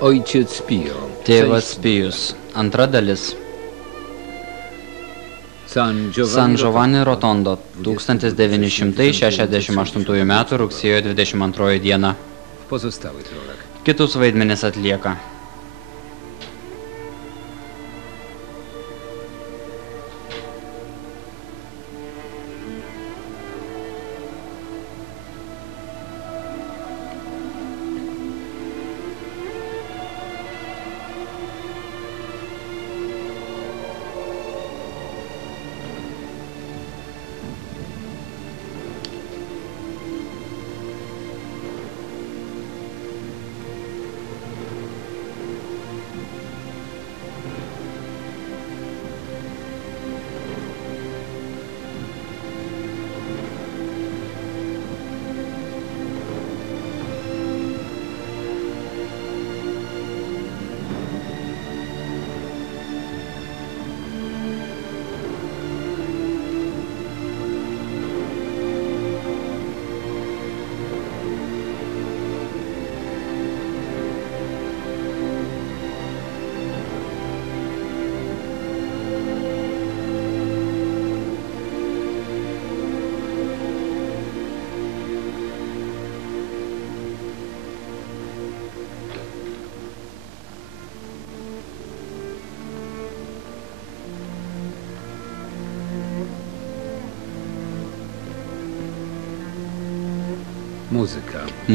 Ojciec Pio. Tėvas Pijus. Antra dalis. San Giovanni Rotondo, 1968 m. rugsėjo 22 d. W pozostałych rolach Kitus vaidmenis atlieka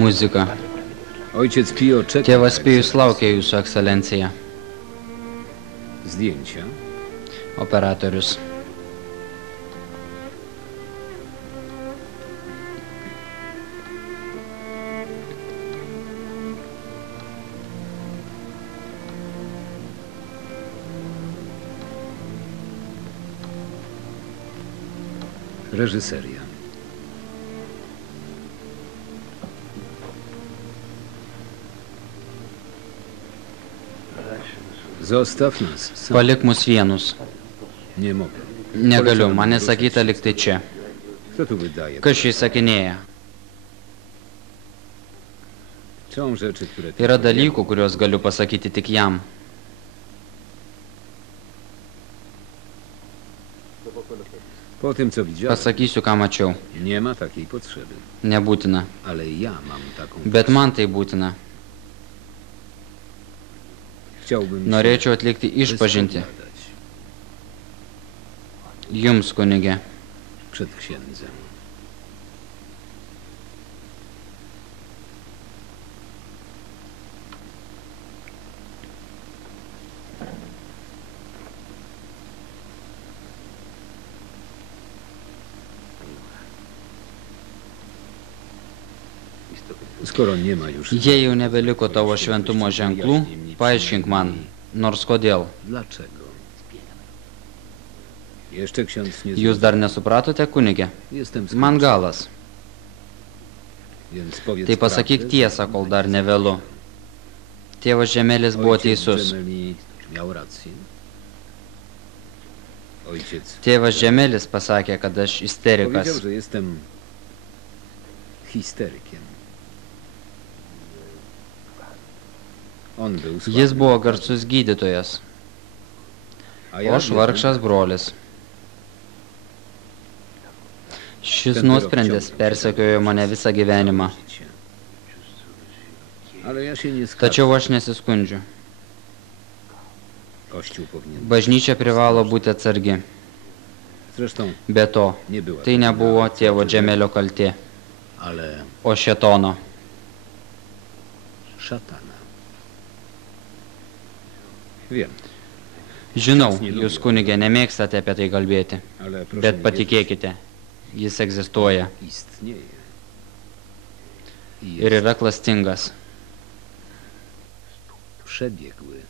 muzyka. Ojciec Pio czeka. Tėvas Pijus laukia jūsų ekscelencija. Zdjęcia. Operatorius. Reżyseria. Zostaw nas. Sam. Palik mus vienus. Nie mogę. Negaliu, man nesakyta likti čia. Kto tu wydaje? Kas šį sakinėja? Są rzeczy, które... Yra dalykų, kuriuos galiu pasakyti tik jam. Po tym, co widziałem, Pasakysiu, ką mačiau. nie ma takiej potrzeby. Nebūtina. Ale ja mam taką... Bet man tai būtina. Chciałbym Norėčiau atlikti išpažinti. wyspowiadać Jums, kunigė. przed księdzem. Skoro nie ma już... Jei jau nebeliko tavo šventumo ženklų, paaiškink man, nors kodėl. Dlaczego? Jeszcze ksiądz nie... Jūs dar nesupratote, kunigė? Jestem Man galas. Więc powiedz Tai pasakyk prawdę, tiesą, kol dar nevėlu. Tėvas Žemelis buvo Ojciec teisus. Dżemeli miał rację. Ojciec Tėvas Žemelis pasakė, kad aš isterikas. powiedział, że jestem histerykiem. On był słaby, Jis buvo garsus gydytojas, a o ja aš vargšas brolis. Šis nuosprendis persekiojo mane visą gyvenimą. Ale ja się nie skarżę. Tačiau aš nesiskundžiu. Kościół powinien... Bažnyčia privalo būti atsargi. Zresztą Be to, nie była... tai nebuvo tėvo Džemelio kaltė, Ale o šėtono. szatana. Wiem, Žinau, jūs kunigė nemėgstate apie tai kalbėti, ale proszę bet mi wierzyć, patikėkite, jis egzistuoja istnieje. I ir jest yra klastingas. przebiegły.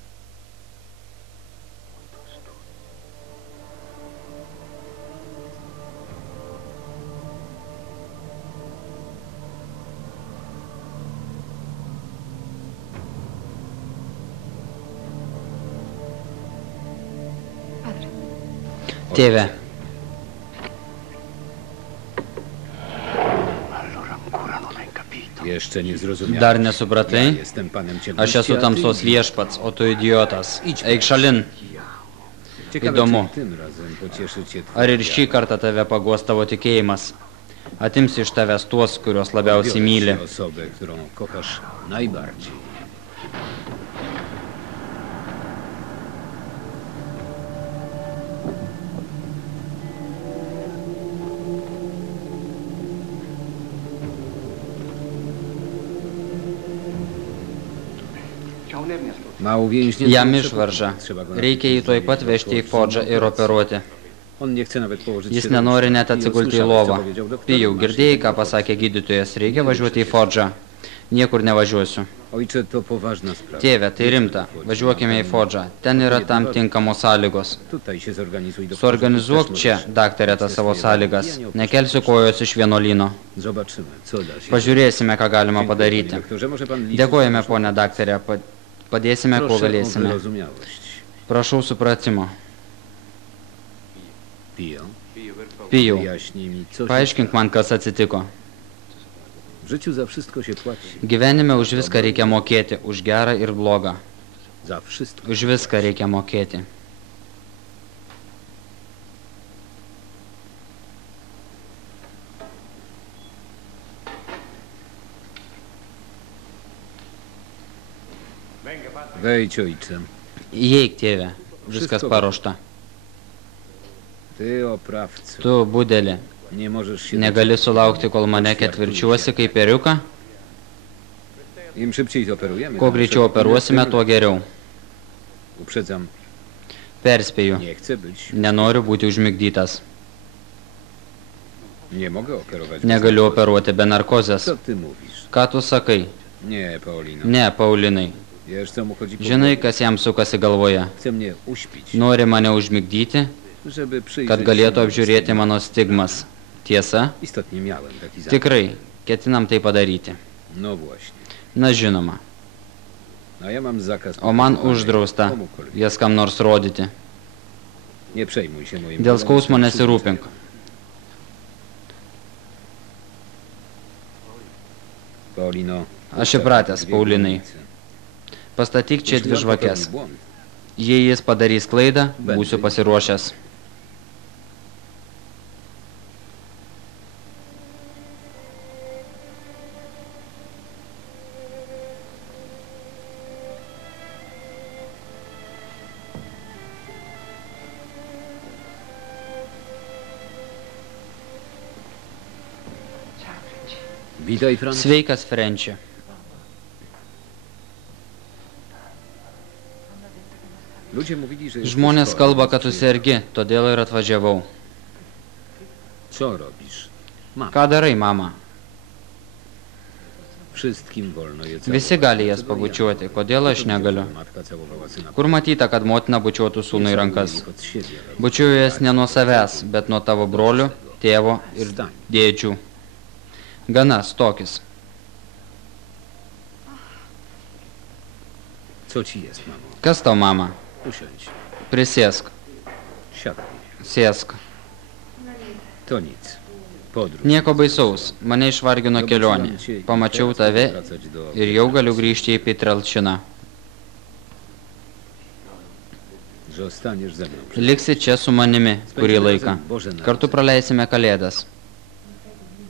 Tėve, Jeszcze nie zrozumiałem. Dar nesupratai? Ja jestem panem Aš ciemności, esu a ty tamsos viešpats, o tu idiotas. Eik šalin. Ciekawe, įdomu. czy tym razem pocieszy cię Ar ir twoja šį kartą tave paguos tavo tikėjimas? Atims iš tavęs tuos, kuriuos labiausiai Odbiorę myli. ci osobę, którą kochasz najbardziej. Mało więźnia. Jam išvarža. Reikia jį tuoj pat vežti į Fodžą ir operuoti. On nie chce nawet położyć Jis się nenori do net łóżka. atsigulti į Pijau, lovą. słyszałeś, co powiedział doktor? Pijau, Masz girdėjai, ką iść do pasakė gydytojas? Reikia važiuoti į Fodžą. Niekur nevažiuosiu. Ojcze, to poważna sprawa. Tėve, tai rimta. Važiuokime į Fodžą. Ten yra tam tinkamos sąlygos. Tutaj się zorganizuj, doktorze. Suorganizuok Też čia, możesz. daktarė, tas savo sąlygas. Nekelsiu kojos iš vienuolyno. Zobaczymy, co da się. Pažiūrėsime, ką galima Dziękuję, padaryti. panie doktorze. Może pan liczyć Dėkojame, na naszą ponė daktarė. Padėsime, kuo Proszę o galėsime. wyrozumiałość. Prašau supratimo. Pijo, Pijau, wyjaśnij mi, co się paaiškink man, kas atsitiko. W życiu za wszystko się płaci. Gyvenime už viską reikia mokėti, už gerą ir blogą. Za wszystko. Už viską reikia mokėti. Wejdź, ojcze. Įeik, tėve. Viskas paruošta. Ty, oprawco, Tu, budelį, nie możesz się negali sulaukti, kol mane ketvirčiuosi kaip periuką? doczekać. Im szybciej zoperujemy, Kuo tym greičiau szybciej operuosime, będziemy- tuo geriau. Uprzedzam, Perspėju, nie chcę być. nenoriu būti užmigdytas. Nie mogę operować. bez Negaliu narkozy. operuoti be narkozės. Co ty mówisz? Ką tu sakai? Nie, Paulino. Ne, Paulinai. Wiesz, co mu chodzi po Žinai, głowie? kas jam sukasi galvoje. Chce mnie uśpić, Nori mane užmigdyti, żeby przyjrzeć kad się galėtų mojej apžiūrėti stigmacie. mano stigmas. Tiesa? Istotnie miałem taki zamiar. Tikrai, ketinam tai padaryti. No właśnie. Na žinoma, A ja mam zakaz. o man pokazywania uždrausta komukolwiek. jas kam nors rodyti. Nie przejmuj się moim Dėl skausmo problemem. nesirūpink. Paulino. Aš įpratęs, dwie Paulinai. gumnice. Pastatyk čia Jeśli dvi on žvakes. popełni błąd, Jei jis padarys klaidą, būsiu pasiruošęs. Witaj, Franz. Sveikas, Frenči. Ludzie mówili, że jesteś Žmonės chory, kalba, więc kad tu przyjechałem. sergi, todėl ir atvažiavau. Co robisz? Mam. Ką darai, mama? Wszystkim wolno je całować. Visi gali jas Dlaczego pabučiuoti, ja? kodėl aš negaliu? Matka całowała syna. Kur matyta, kad motina bučiuotų sūnui Nie rankas? całuję ich od siebie, ale Bučiuoju jas ne nuo savęs, bet nuo tavo brolių, tėvo ir Stań. dėdžių. Gana, stokis. Co ci jest, mamo? Kas tau, mama? Usiądź. Prisėsk. Siadaj. Sėsk. To nic. Podróż. Nieko baisaus. Mane išvargino kelionė. Pamačiau tave Wracać do... ir jau galiu grįžti į Petrelčiną. Że zostaniesz ze mną. Liksi čia su manimi kurį laiką. Kartu praleisime kalėdas.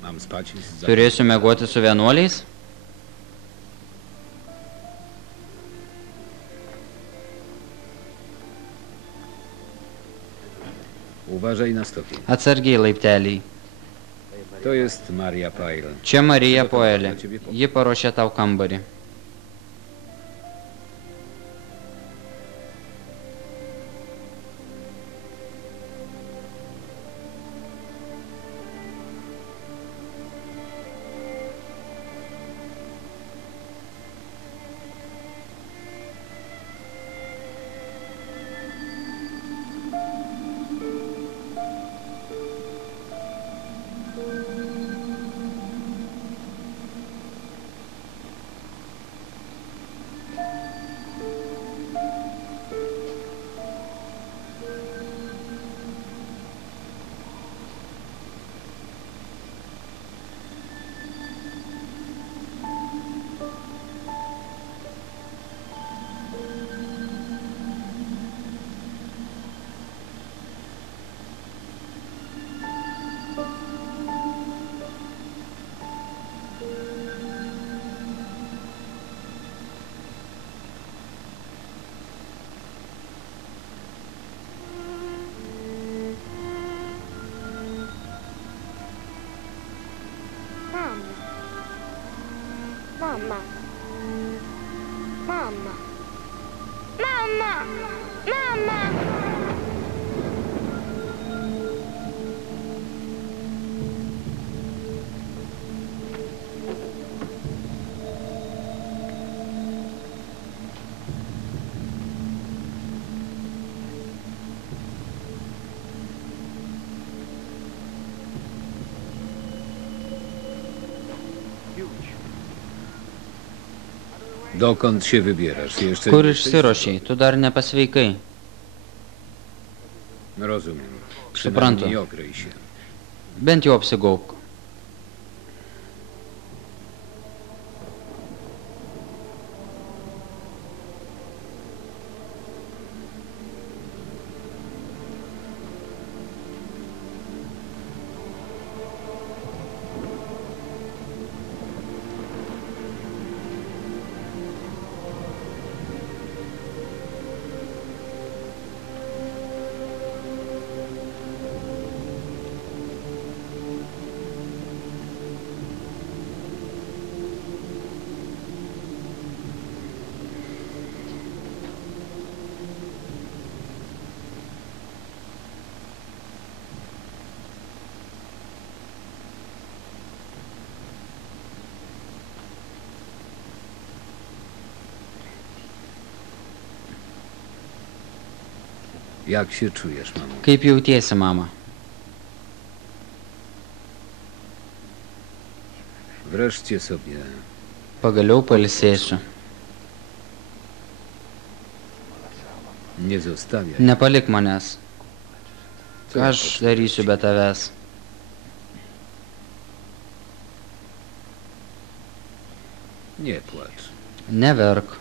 Mam spać z Turėsiu mėgoti su vienuoliais? Uważaj na stopień. Atsargiai laipteliai. To jest Maria Pyle. Čia Marija Poelė. Ji paruošė tau kambarį. Dokąd się wybierasz? Jeszcze Kur nie jesteś išsiruošiai, tu dar nepasveikai. zdrowy. Rozumiem. Suprantu. Przynajmniej okryj się. Bent jau apsigaubk. Jak się czujesz, mamo? Kaip jautiesi, mama? Wreszcie sobie Pagaliau pailsėsiu. nie zostawiaj. Nepalik manęs. Co Ką ja aš poczuję? darysiu be tavęs? Nie płacz. Neverk.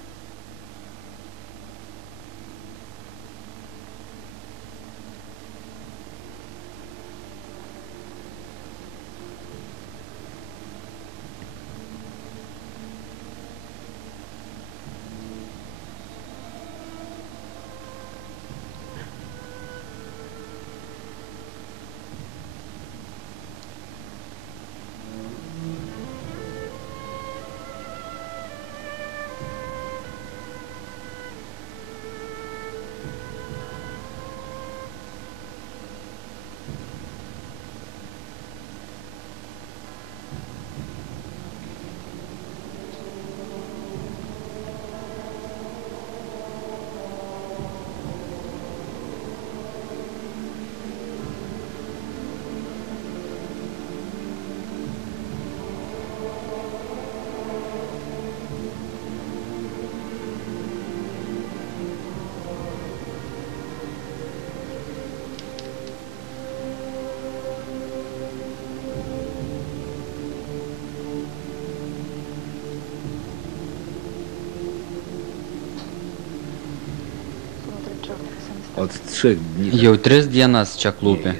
Od 3 dni. Jau 3 dienas čia klūpi.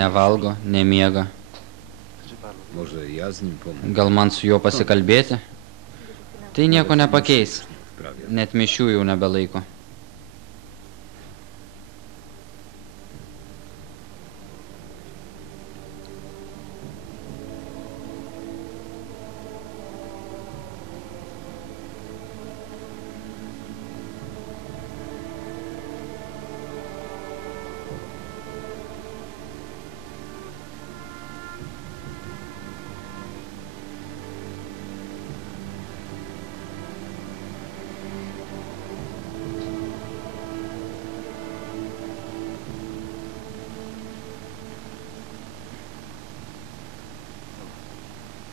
Nevalgo, nemiega. Może ja z nim pomogę. Gal man su juo pasikalbėti? Tai nieko nepakeis. Wprawia. Net mišių jau nebelaiko.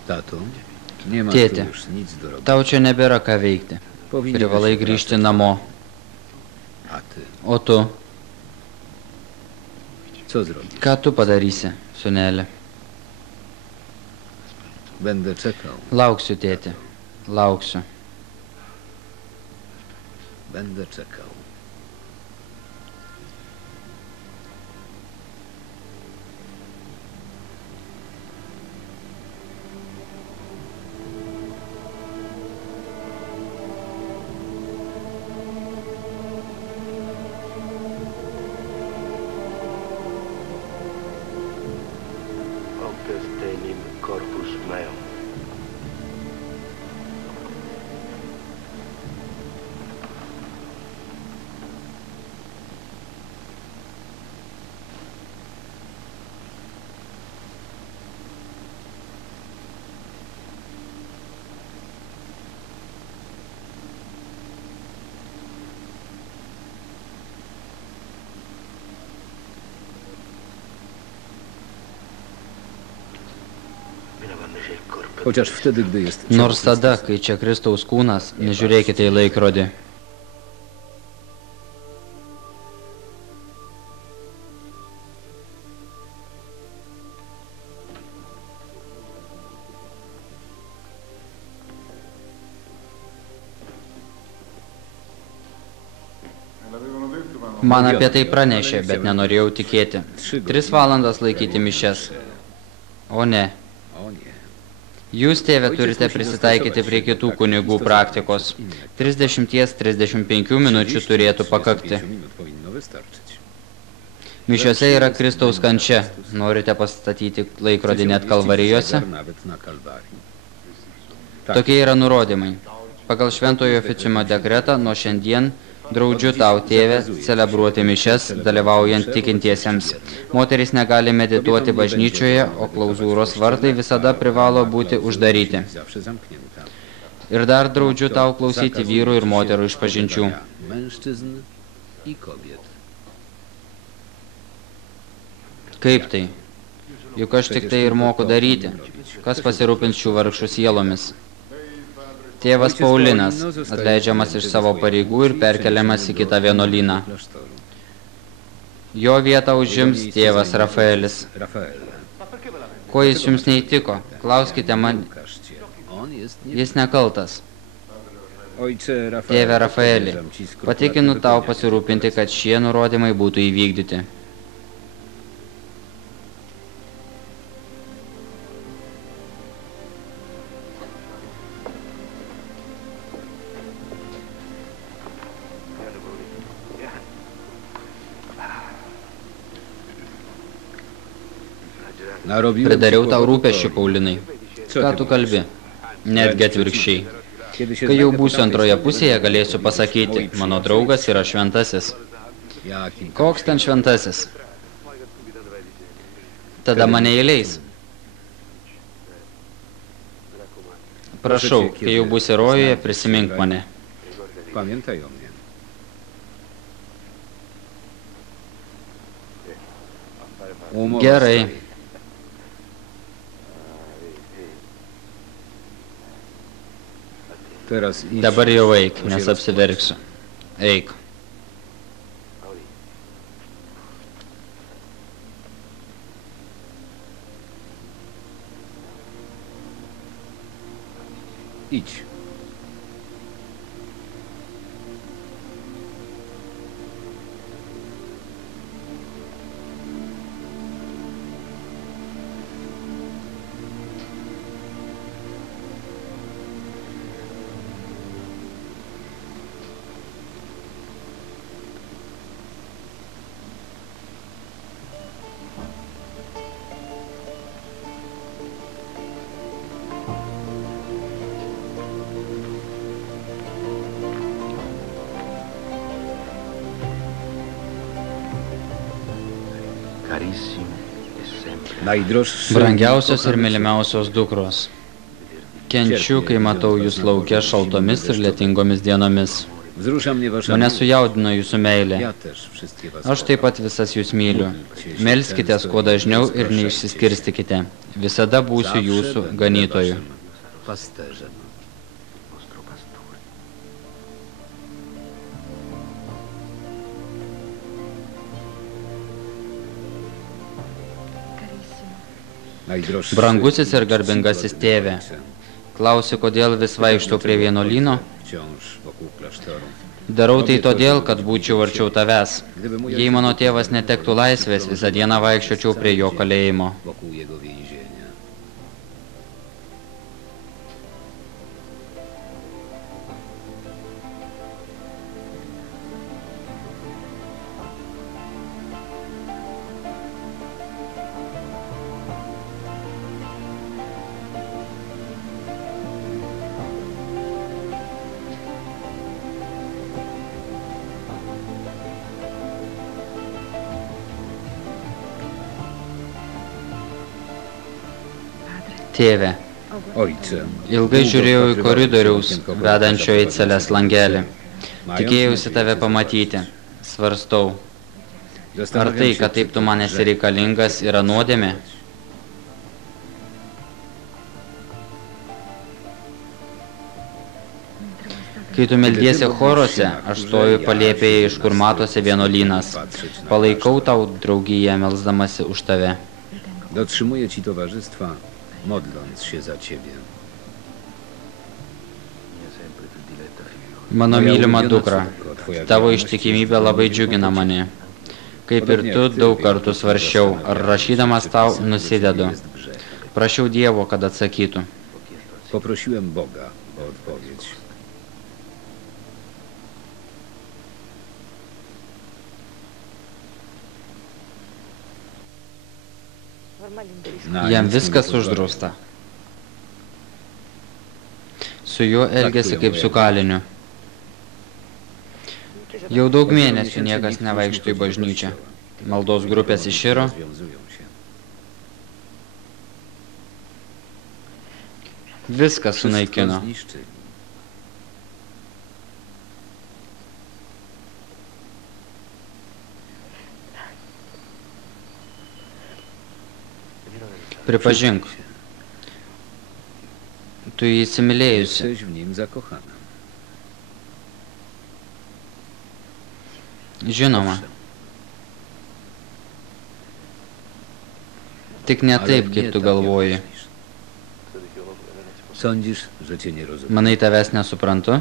Tato, nie ma Tėte, tu już nic do roboty. Tau čia nebėra ką veikti. Powinieneś Privalai wracać. grįžti namo. A ty, O tu, co zrobisz? ką tu padarysi, sunelė? Będę czekał. Lauksiu, tėti. Lauksiu. Będę czekał. Augustenim corpus meum. Minä vanne c'è il corpo. Chociaż wtedy, gdy jest Nors ciało tada, Chrystusa. kai čia Kristaus kūnas, nežiūrėkite į laikrodį. Man apie tai pranešė, bet nenorėjau tikėti. 3 valandas laikyti mišias. O ne. O nie. Jūs, tėve, turite prisitaikyti prie kitų kunigų praktikos. 30-35 minučių turėtų pakakti. 5 minut powinno wystarczyć. Mišiose yra Kristaus kančia. Norite pastatyti laikrodį net kalvarijose? Nawet na Kalwarii. Tokie yra nurodymai. Pagal šventojo oficiumo dekretą nuo šiandien draudžiu tau, tėve, celebruoti mišias, dalyvaujant tikintiesiems. Moterys negali medituoti bažnyčioje, o klauzūros vartai visada privalo būti uždaryti. Zawsze zamknięta. Ir dar draudžiu tau klausyti vyrų ir moterų išpažinčių. Mężczyzn i kobiet. Kaip tai? Juk aš tik tai ir moku daryti. Kas pasirūpins šių vargšų sielomis? Tėvas Paulinas, atleidžiamas iš savo pareigų ir perkeliamas į kitą vienuolyną. Jo vietą užims tėvas Rafaelis. Rafaela. Ko jis jums neįtiko? Klauskite man, Pokażcie. On jest jis nekaltas. Ojcze Rafael. Tėve Rafaeli, powierzam ci skrupulatne patikinu tau wypełnianie pasirūpinti, kad šie nurodymai būtų įvykdyti. Narobiłem Pridariau ci tau kłopotu, rūpesčių, Paulinai. Paulinai. Co Ką ty tu mówisz? kalbi? Netgi atvirkščiai. Kiedy się Kai jau znajdę po būsiu tamtej antroje stronie, pusėje, galėsiu pasakyti, mano draugas yra šventasis. Jakim Koks ten šventasis? Tada mane įleis. Prašau, kai jau būsi rojuje, prisimink mane. Pamiętaj o mnie. Umowa Gerai. stoi. Teraz idź. Dabar jau eik, nes apsiverksiu. Eik. Idź. Carissimo e sempre. Najdroższy Brangiausios ir kochany mylimiausios dukros. Kenčiu, kai matau jūs laukia šaltomis ir lietingomis dienomis. Wzrusza mnie wasza Mane miłość. sujaudino jūsų meilė. Ja też wszystkie was Aš taip pat visas jūs myliu. Melskitės kuo dažniau ir neišsiskirstikite. Visada būsiu Zawsze jūsų będę ganytoju. waszym pasterzem. Vostro pastore. Najdroższy Brangusis ir i garbingasis czcigodny tėve, ojcze. klausiu, kodėl vis vaikštau prie vienuolyno. Wciąż wokół klasztoru. Darau tai todėl, kad būčiau arčiau tavęs. Jei mano tėvas netektų laisvės, visą dieną vaikščiočiau prie jo kalėjimo. Wokół jego więzienia. Tėve, Ojcze. ilgai žiūrėjau į koridoriaus vedančio į celes langelį. Tikėjausi tave pamatyti. Svarstau, ar tai, kad taip tu man esi reikalingas, yra nuodėmė? Kai tu meldiesi choruose, aš stoju palėpėje, iš kur matosi vienuolynas. Palaikau tau draugiją, melsdamasi už tave. Dotrzymuję ci towarzystwa, modląc się za ciebie. Mano mylima dukra, tavo ištikimybė labai džiugina mane. Kaip ir tu daug kartų svarsčiau, ar rašydamas tau nusidedu. Prašiau Dievo, kad atsakytų. Poprosiłem Boga o odpowiedź. Jam viskas uždrausta. Su juo elgėsi kaip su kaliniu. Jau daug mėnesių niekas nevaikšto į bažnyčią. Maldos grupės iširo. Viską sunaikino. Pripažink, tu jį įsimylėjusi. Jesteś w nim zakochana. Žinoma. Tik ne taip, kaip tu galvoji. Sądzisz, że cię nie rozumiem. Manai, tavęs nesuprantu?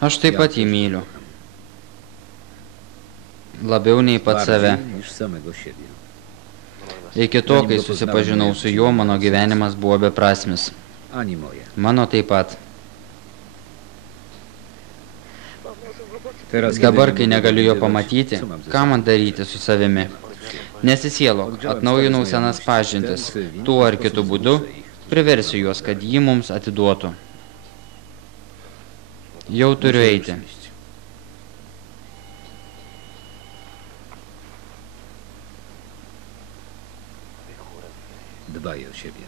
Aš taip pat jį myliu. Labiau nei pat save. Bardziej niż samego siebie. Iki to, kai susipažinau su juo, mano gyvenimas buvo beprasmis. Ani moje. Mano taip pat. Teraz, Dabar, kiedy kai nie negaliu jo mogę pamatyti, wiedzieć, co mam ze ką man daryti su savimi? Nesisielok, atnaujinau senas pažintis. Tuo ar kitu būdu priversiu juos, kad jį mums atiduotų. Jau turiu eiti. Dbaj o siebie.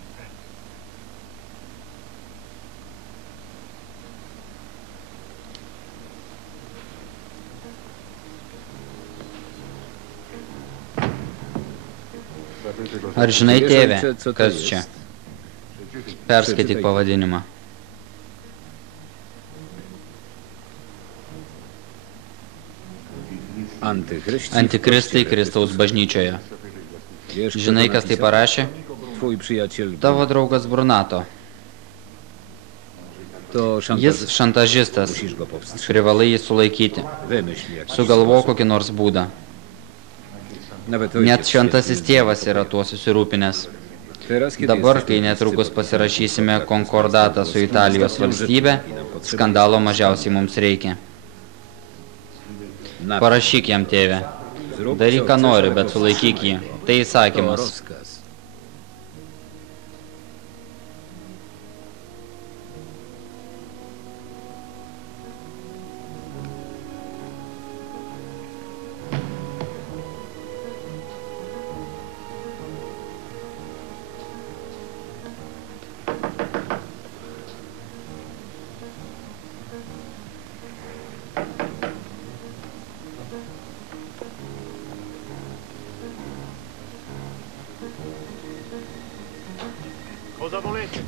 Ar žinai, Wiesz, tėve, ojcze, co to kas jest? čia? Perskaityk pavadinimą. Antikristai Kristaus bažnyčioje. Wiesz, kto Žinai, to kas tai napisał? parašė? Twój przyjaciel. Tavo draugas Brunato. To Jis šantažistas. Musisz go powstrzymać. Privalai jį sulaikyti. Wymyśl jakiś Sugalvok sposób. kokį nors būdą. Nawet Net ojciec šventasis święty tėvas zna yra to. tuo susirūpinęs. Teraz, kiedy Dabar, jesteśmy kai netrukus wszyscy pasirašysime pod konkordatą su Italijos valstybe, skandalo mažiausiai mums reikia. Napisz. Parašyk jam, tėve. Zrób, Daryk, co ką chcesz, nori, ale bet sulaikyk jį. Tai To įsakymas. rozkaz.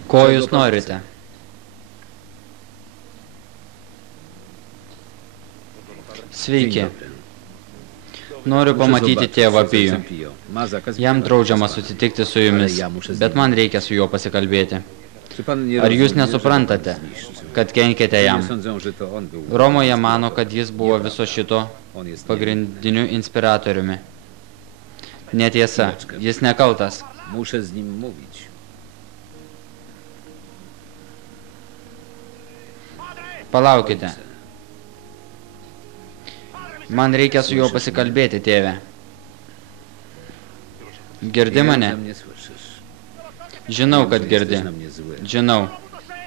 Ko jūs norite? Sveiki. Dzień dobry. Noriu Muszę pamatyti zobaczyć, tėvą co Pijų. Sędzę Pio. Ma zakaz Jam wjechać draudžiama przez park. susitikti su jumis, bet man reikia su juo pasikalbėti. Czy pan nie Ar jūs rozumie, że nesuprantate, pan zniszczył? kad kenkėte Nie jam? sądzą, że to on był. Romoje mano, kad jis buvo viso šito On jest pagrindiniu inspiratoriumi. Netiesa, jis nekaltas. Muszę z nim mówić. Palaukite. Man reikia su juo pasikalbėti, tėve. Girdi Wiem, mane? że mnie słyszysz. Žinau, Wiem, kad że girdi. jesteś na mnie zły, Žinau.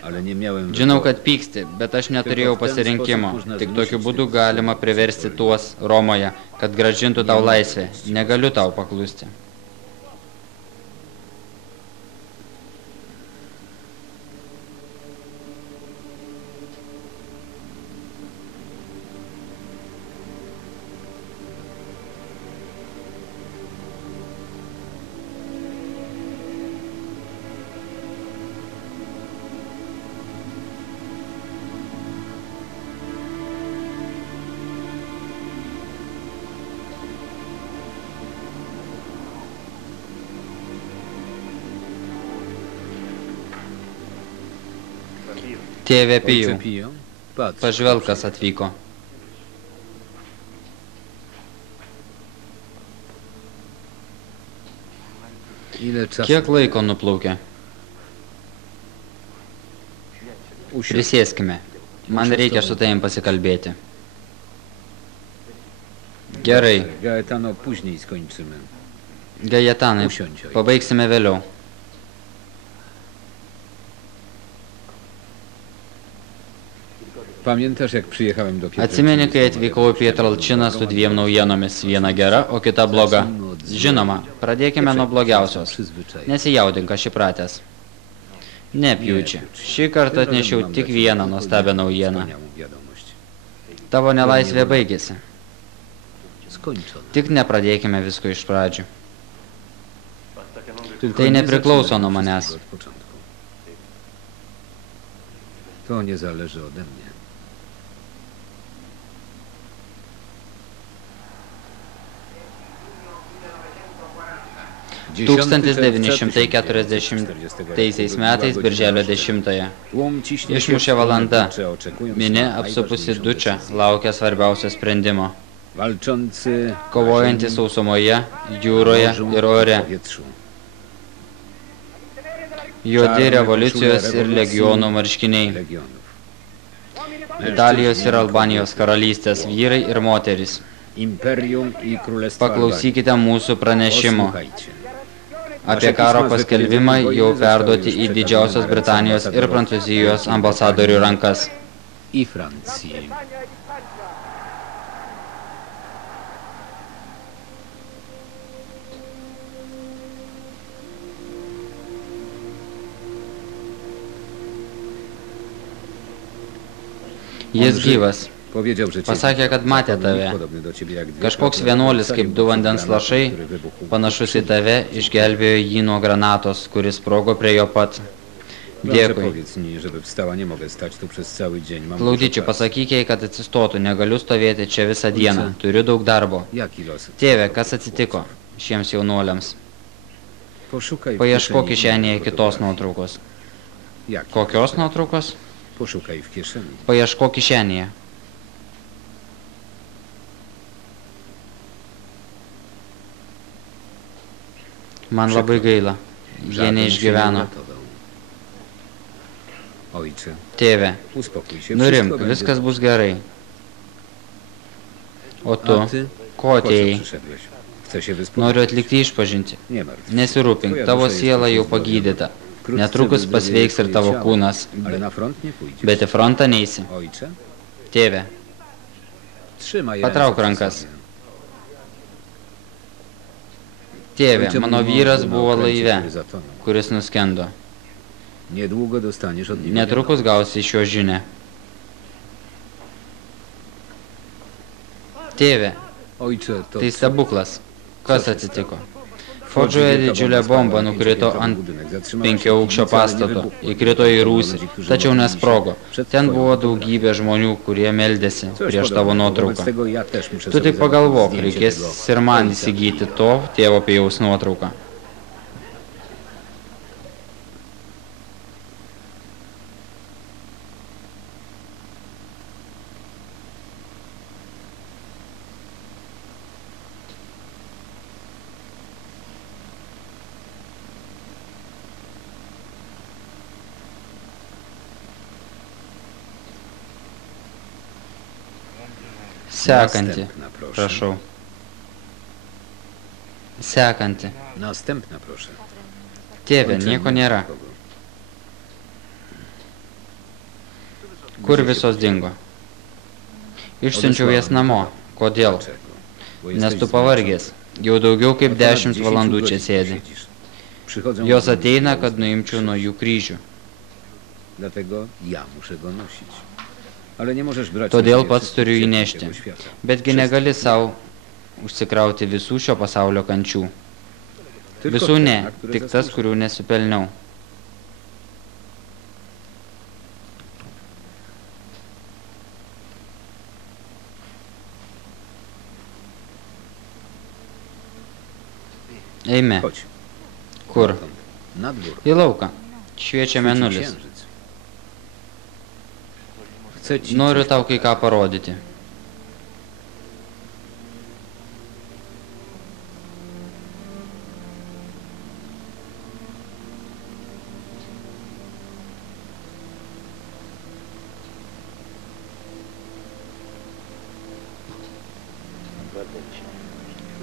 ale nie miałem Žinau, wyboru. kad pyksti, bet aš neturėjau pasirinkimo. Tik tokiu būdu galima priversti tuos Romoje, kad gražintų tau laisvę. Negaliu tau paklusti. Tėve Ojcze Pijau, Pio, patrz, pažvelk, kas atvyko. ile czasu Kiek laiko nuplaukė? usiądź. Prisėskime. Man reikia su tavim pasikalbėti. Gerai, Gaetano, później skończymy. Gajetanai, Usiądź, ojcze. pabaigsime vėliau. Pamiętasz, jak przyjechałem do Pietrelcina? Atsimeni, kai atvykau į Pietralčiną su dviem naujienomis, viena gera, o kita bloga. Žinoma, pradėkime nuo blogiausios. Nesijaudink, aš įpratęs. Nepjūči. Šį kartą atnešiau tik vieną nuostabią naujieną. Wspaniałą wiadomość. Tavo nelaisvė baigėsi. Skończone. Tik nepradėkime visko iš pradžių. Tylko Tai nie nepriklauso zaczynaj nuo manęs. wszystkiego od początku. To nie zależy ode mnie. Tūkstantis 940 metais birželio 10-ąją išmušė valanda. Minia apsupusi dučą laukia svarbiausio sprendimo. Walczący Kovojantis sausumoje, jūroje ir ore. Juodi revoliucijos ir legionų marškiniai. legionów. Italijos ir Albanijos karalystės vyrai ir moterys. Imperium i Królestwo Albanii. Paklausykite mūsų pranešimo. Posłuchajcie. Apie karo paskelbimą jau perduoti į Didžiausios Britanijos ir Prancūzijos ambasadorių rankas. I Francji. Jis gyvas. Powiedział, że Pasakė, kad matė tave. Kažkoks vienuolis kaip du vandens lašai, panašus į tave, išgelbėjo jį nuo granatos, kuris sprogo prie jo pat. Dėkui. Powiedz mi, żeby wstała, nie mogę stać tu przez cały dzień. Mam Plaudyčiu, dużo pracy. pasakyk jai, kad atsistotų, negaliu stovėti čia visą dieną, turiu daug darbo. Jaki los? Tėve, kas atsitiko šiems jaunuoliams? Poszukaj w Paieškok kieszeni kišenėje innej kitos fotografii. nuotraukos. Jaki? Kokios nuotraukos? Poszukaj w kieszeni. Paieškok kišenėje. Man labai gaila. Jie Żaden się nie neišgyveno. uratował. Ojcze, Tėve, uspokój się. nurimk, wszystko viskas będzie bus gerai. O dobrze. tu, A ty? ko Po co atėjai? przyszedłeś? Chcę się wyspowiadać. Noriu atlikti išpažinti. Nie martw. Nesirūpink, tavo siela jau pagydyta. Wkrótce Netrukus wyzdrowieje pasveiks ir twoje tavo ciało, kūnas. Ale na front nie pójdziesz. Bet į frontą neisi. Ojcze, Tėve, trzymaj Patrauk ręce przy rankas. sobie. tėve, Ojcze, mano mój vyras mąż buvo na okręcie, laive, który zatonął. kuris nuskendo. Niedługo dostaniesz od niego Netrukus gausi iš jo žinę. Tėve, Ojcze, to tai co? stebuklas. Kas Co się atsitiko? Wchodzi Fodžoje wielka didžiulė bomba skala, nukrito pięciopiętrowy ant budynek. Zatrzymała się 5-aukščio piwnica, ale nie pastato, wybuchła. įkrito į rūsį, Ludzi, którzy tačiau modlili się nesprogo. przed Ten twoją buvo fotografią. daugybė žmonių, kurie meldėsi Coś prieš tavo podobnego. nuotrauką. Wobec tego ja też muszę Tu sobie tik pagalvok, zrobić zdjęcie reikės tego ir man ojca. įsigyti to tėvo Pijaus nuotrauką. Sekanti, Następna, proszę. prašau. Sekanti. Następna, proszę. Tėve, Ojcze, nieko nie ma nėra. nikogo. Kur visos dingo? Išsiunčiau jas namo. Kodėl? Dlaczego? Bo Nes jesteś tu pavargęs. Jau daugiau kaip zmęczony. 10 10 valandų godzin čia tu sėdi. siedzisz. Przychodzą Jos ludzie, ateina, którzy kad nuimčiau nuo jų kryžių. Dlatego ja muszę go nosić. Ale nie możesz brać Todėl na siebie pats turiu jį wszystkich nešti. tego świata. Betgi negali savo užsikrauti visų šio pasaulio kančių. Tylko Visų te, ne, na które tik tas, zasłużysz. kurių nesipelniau. Eime. Chodź. Kur? Na dwór. Į lauką. Šviečia Świeci mėnulis. księżyc. Chcę ci Noriu coś tau kai ką parodyti.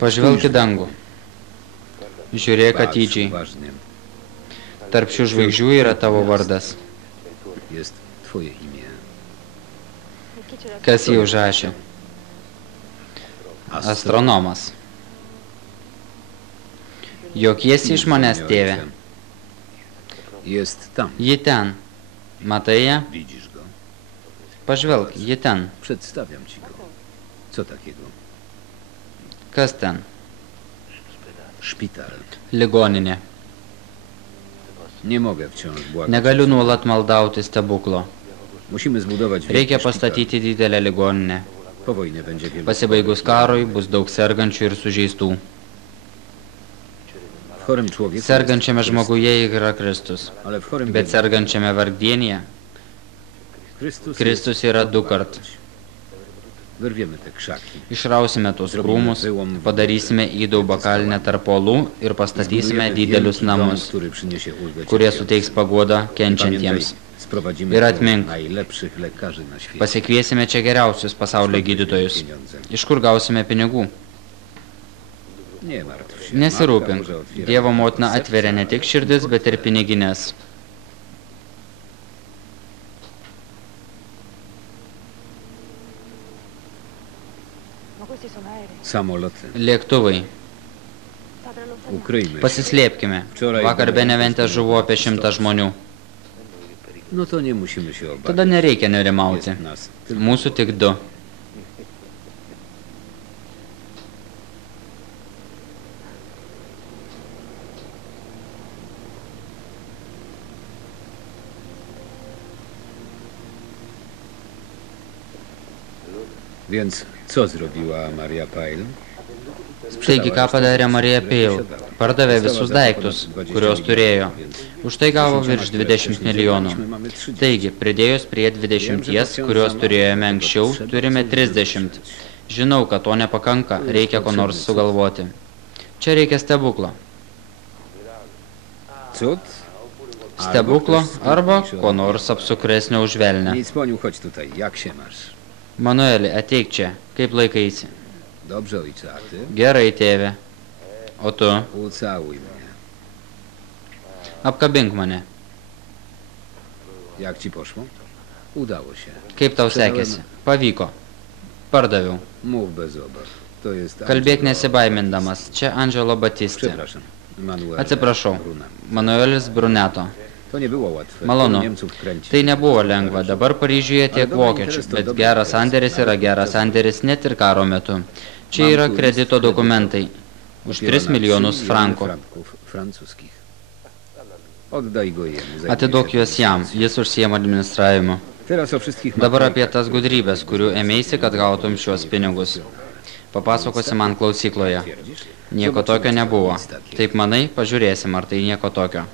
Pažvelk į dangų. Žiūrėk patrz atidžiai. uważnie. Tarp šių žvaigždžių yra tavo vardas. Jest twoje imię. Kas jį užrašė? Astronomas. Jokiesi iš manęs, tėve. Jest tam. Ji ten. Matai ją? Widzisz go? Pažvelk, ji ten. Przedstawiam ci go. Co takiego? Kas ten? Szpital. Ligoninė. Nie mogę wciąż błagać. Negaliu nuolat maldauti stebuklo. Musimy zbudować Reikia wielki pastatyti didelę ligoninę. szpital. Po wojnie będzie wielu. Pasibaigus karui bus daug sergančių ir sužeistų. W chorym człowieku Sergančiame jest žmoguje yra Kristus, ale w chorym bet biednym sergančiame vargdienėje Kristus yra dukart. Wyrwiemy te krzaki. Išrausime tuos krūmus, padarysime įdaubą kalnę tarp uolų ir pastatysime didelius wielki dom, namus, który przyniesie ulgę kurie cierpiącym. suteiks paguodą Pamiętaj, kenčiantiems. sprowadzimy Ir tu atmink. najlepszych lekarzy na świecie. Pasikviesime čia geriausius pasaulio gydytojus. Pieniądze. Iš kur gausime pinigų? Nie martw się. Matka Nesirūpink. może otwierać Dievo motina serce, atveria ne tik širdis, bet ir piniginės. Samoloty. Lėktuvai. Ukryjmy się. Pasislėpkime. Vakar Benevente žuvo apie 100 žmonių. No to nie musimy się obawiać. Tada nereikia nerimauti. Jest nas tylko Mūsų tik 2. Więc co zrobiła Maria Pyle? Taigi, ką padarė Marija Peil? Pardavė visus daiktus, kuriuos turėjo. Už tai gavo virš 20 milijonų. Taigi, pridėjus prie 20, kuriuos turėjome anksčiau, turime 30. Žinau, kad to nepakanka, reikia ko nors sugalvoti. Čia reikia stebuklo. Cud? Stebuklo arba ko nors apsukresnio už velnę. Nic poniu, chodź tutaj. Jak się masz? Manueli, ateik čia. Kaip laikaisi? Dobrze, ojcze, a ty? Gerai, tėve. O tu? Ucałuj mnie. Apkabink mane. Jak ci poszło? Udało się. Kaip tau sekėsi? Pavyko. Pardaviau. Mów bez obaw. To jest Kalbėk Angelo- nesibaimindamas. Čia Angelo Batistė. Przepraszam. Manuel Atsiprašau. Bruna. Manuelis Bruneto. To nie było łatwe. Malonu. Tylu Niemców kręci. Tai nebuvo lengva. Dabar Paryžiuje tiek vokiečių, bet geras sandėris yra geras sandėris net ir karo metu. Čia yra kredito dokumentai. Už 3 milijonus frankų. franków francuskich. Oddaj go jemu. zajmie Atiduok się juos jam, jis užsiema administravimu. Teraz o wszystkich Dabar machajkach. apie tas gudrybės, kurių ėmėsi, kad gautum šios pinigus. Papasakosi man klausykloje. Nieko tokio nebuvo. Taip manai, pažiūrėsim, ar tai nieko tokio.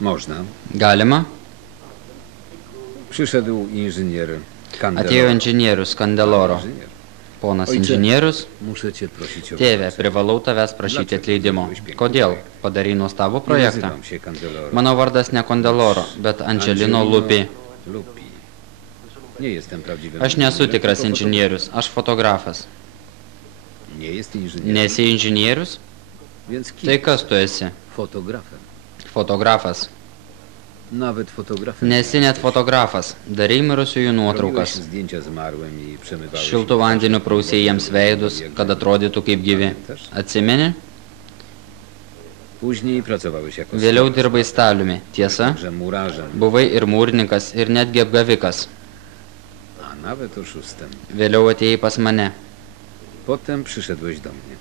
Można. Galima? Przyszedł inżynier Candeloro. Atėjo inžinierius Kandeloro. Inżynier. Ponas Ojcze. inžinierius, Muszę cię prosić o tėve, pracę. privalau tavęs prašyti atleidimo. Kodėl? Padarai nuostabų Nie projektą. nazywam się Candeloro. Mano vardas ne Kandeloro, bet Angelino Lupi. Lupi. Nie jestem prawdziwym Aš nesu inżynierem, tikras tylko inžinierius, aš fotografas. fotografem. Nie jest inżynierem, Nesi inžinierius? więc kim? Tai kas tu esi? Fotografem. Fotografas. Nawet fotografem. Nesi net fotografas. Darai mirusiųjų Robiłeś nuotraukas. zdjęcia zmarłym i przemywałeś. Šiltų vandeniu prausėjai jiems veidus, kad atrodytų kaip gyvi. Atsimeni? Później pracowałeś jako Vėliau stolarz, dirbai staliumi, tiesa? także murarzem, Buvai ir mūrininkas, ir netgi apgavikas. a nawet oszustem. Vėliau atėjai pas mane. Potem przyszedłeś do mnie.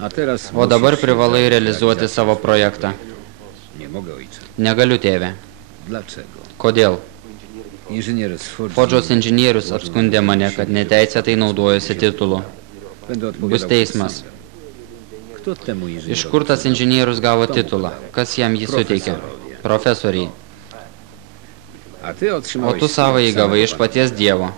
A teraz O dabar musisz się privalai zająć realizuoti realizacją savo swojego projektą. projektu. Nie mogę, ojcze. Negaliu, tėve. Dlaczego? Kodėl? Inżynier z Fordzi Fodžos inžinierius apskundė mane, kad neteisėtai naudojosi titulu. Będę odpowiadał Bus przed teismas. sądem. Kto temu Iš inżynierowi kur tas przydał? inžinierius gavo titulą? Kas jam jį suteikė? Profesoriai. A ty O otrzymałeś tu savo od įgavai samego iš Pana. paties Dievo.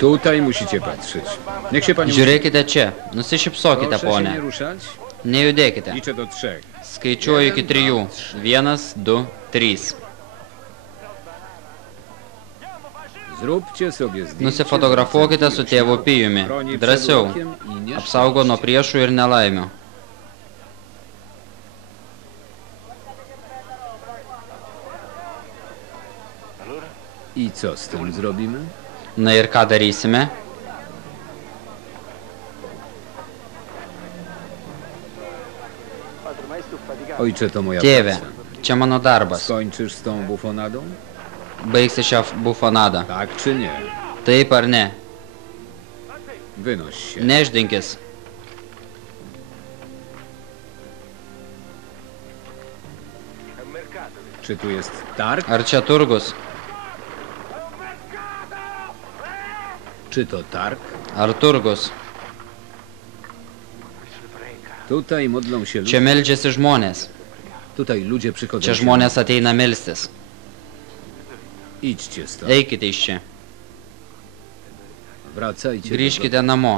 Tutaj musicie patrzeć. Niech się pani Žiūrėkite čia. Nusišypsokite, Proszę się nie ponė. ruszać. Nejudėkite. Liczę do 3. Skaičiuoju iki 3. 1, 2, 3. Zróbcie sobie zdjęcie. Nusifotografuokite su tėvu Pijumi. Broni przed Drąsiau. okiem i nie Apsaugo nuo szczęście. priešų ir nelaimių. I co z tym zrobimy? Na ir ką darysime? Ojcze, to moja Tėve, praca. čia mano darbas. Skończysz z tą bufonadą? Baigsi šią bufonadą. Tak czy nie? Taip ar ne? Wynoś się. Neždinkis. Czy tu jest targ? Ar čia turgus? Czy to targ? Ar turgus? Tutaj modlą się Čia ludzie. meldžiasi žmonės. Tutaj ludzie przychodzą. Čia się žmonės ateina melstis. Idźcie stąd. Eikite iš čia. Wracajcie. Grįžkite namo.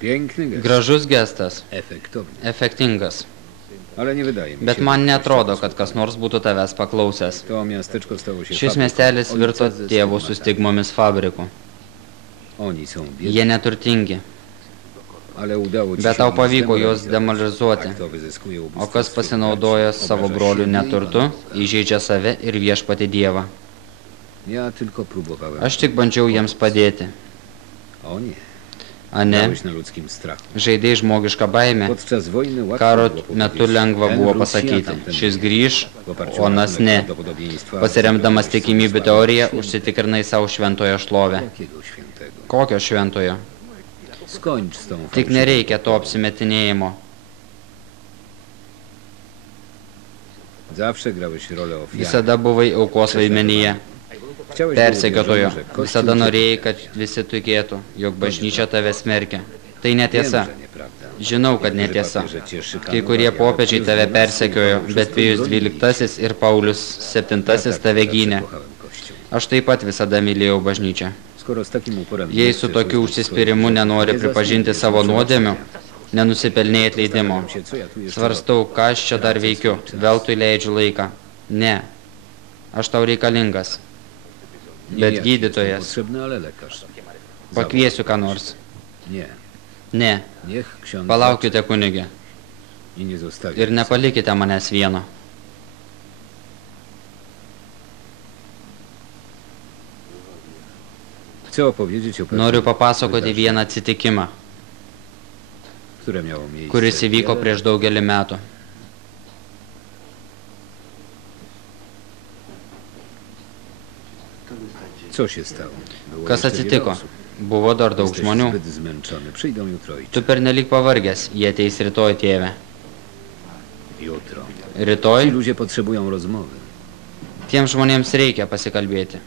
Piękny gest. Gražus gestas. Efektowny. Efektingas. Ale nie wydaje mi Bet się. man że netrodo, kad kas nors būtų tavęs paklausęs. To miasteczko stało się Šis fabryką. miestelis Ojca virto ze tėvų stygmatami. sustigmomis fabriku. Oni są biedni, Jie neturtingi, ale udało ci bet się tau ich pavyko juos zdemoralizować. demoralizuoti. A kto wyzyskuje O ubóstwo kas swoich pasinaudoja braci, savo obraża brolių siebie i neturtu, Pana. įžeidžia save ir viešpati Dievą. Ja tylko próbowałem. Aš tik bandžiau jiems padėti. O nie. A ne, Grałeś na ludzkim strachu. žaidai žmogišką baimę. Podczas wojny łatwo Karo było metu powiedzieć, lengva ten buvo Rusja, pasakyti, tamten šis Rusja. grįž, W oparciu o o nas rachunek ne. prawdopodobieństwa Pasiremdamas zabrałeś tikimybių swoje teoriją, święte. užsitikrinai savo šventojo šlovę. Jakiego świętego? Kokio šventojo? Skończ z tą Tik fałszywą nereikia to apsimetinėjimo. Zawsze grałeś rolę ofiary. Visada buvai aukos vaidmenyje. Chciałeś było Persekiotojo. wierzono, że Kościół Visada cię norėjai, potępia. kad visi tikėtų, jog bažnyčia tave smerkia. Tai Wiem, netiesa. że nieprawda. Žinau, kad Niektórzy netiesa. papieże cię Kai szykanowali, kurie ale popiežiai Pius tave XII persekiojo, wszystko bet Pijus bronili. XII ir Paulius VII Ja tave tak gynė. zakochałem Kościół. Aš taip pat visada mylėjau bažnyčią. Skoro z takim uporem Jei nie su chcesz tokiu uznać užsispyrimu swojego nenori grzechu, nie pripažinti zasługujesz savo na nuodėmių, przebaczenia. nenusipelnėjai atleidimo. Zastanawiam się, co ja tu jeszcze Svarstau, ką aš čia dar veikiu, veltui leidžiu laiką. Ne, aš tau reikalingas. robię. Bet Nie ja ci gydytojas. jestem potrzebny, ale lekarz. Pakviesiu ką nors. Nie. Ne, Niech ksiądz palaukite kunigė i nie zostawi. ir nepalikite manęs vieno. Chcę opowiedzieć o pewnym Noriu papasakoti wydarzeniu, vieną atsitikimą, które miało miejsce kuris įvyko wiele prieš daugelį metų. Co się stało? Było Kas jeszcze wiele atsitiko? osób. Buvo dar daug Jesteś žmonių. zbyt zmęczony. Przyjdą jutro i Tu pernelyg pavargęs, jie ateis rytoj, tėve. Jutro. Ci Rytoj ludzie potrzebują rozmowy. tiems žmonėms reikia pasikalbėti.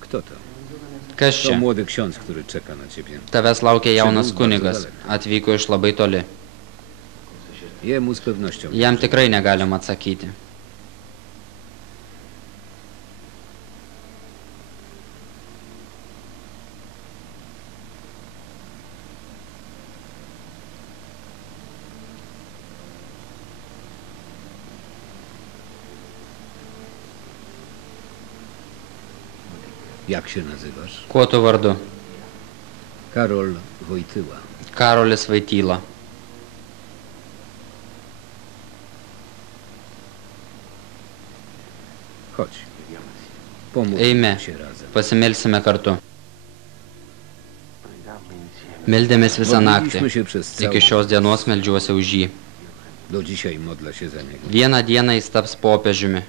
Kto to? Kas To čia? młody ksiądz, który czeka na ciebie. Tavęs laukia jaunas kunigas. Atvyko iš labai toli. Jemu z pewnością. Jam tikrai negalim atsakyti. Jak się nazywasz? Kuo tu vardu? Karol Wojtyła. Karolis Vaityla. Chodź. Pomóż Eime, się razem. pasimelsime kartu. Meldėmės visą naktį. Modliliśmy się przez całą Iki šios dienos meldžiuosi už jį. Do dzisiaj modlę się za niego. Vieną dieną jis taps popiežiumi.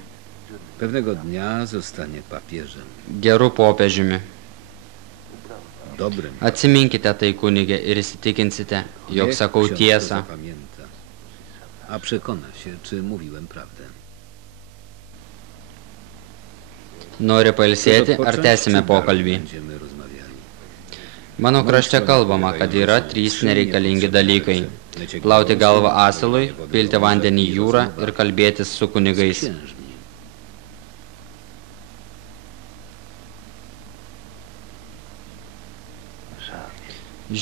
Pewnego dnia zostanie papieżem. Geru popiežiumi. Dobrym. Atsiminkite tai, kunigė, ir įsitikinsite, jog Niech sakau ksiądz to tiesą. zapamięta, a przekona się, czy mówiłem prawdę. Nori pailsėti, ar Odpocząć, tęsime czy pokalbį? będziemy rozmawiali? Mano krašte kalbama, kad yra trys nereikalingi dalykai. Plauti galvą asilui, pilti vandenį į jūrą ir kalbėtis su kunigais. Księżni.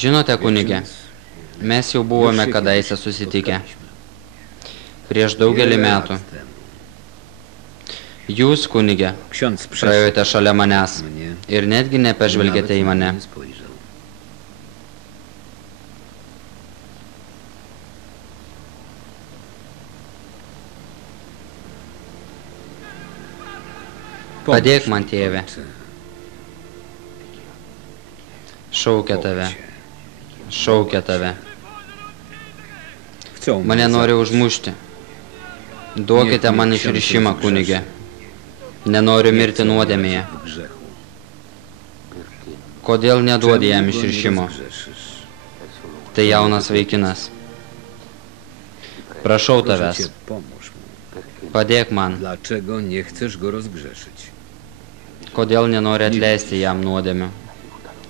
Žinote, kunigė, mes jau buvome kadaise susitikę. Prieš daugelį metų. Jūs, kunigė, Ksiądz praėjote šalia manęs mnie, ir netgi nepažvelgėte į mane. nie spojrzał. Padėk man, tėve. Ojcze, Šaukia tave, šaukia tave. chcą Mane mnie nori zabić. užmušti. Duokite man išrišimą, kunigė. Nenoriu mirti nuodėmėje. W grzechu. Kodėl neduodi jam Czemu go nie išrišimo? rozgrzeszysz? Tai jaunas vaikinas. Prašau Proszę tavęs, cię, pomóż mu. padėk man. Dlaczego nie chcesz go rozgrzeszyć? Kodėl nenori atleisti jam nuodėmių?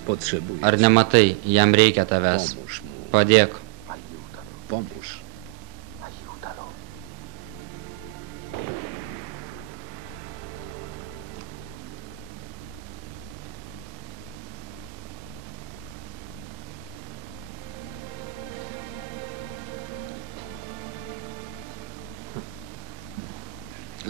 Potrzebujesz. Ar nematai, jam reikia tavęs. Pomóż mu. Padėk. Pomóż.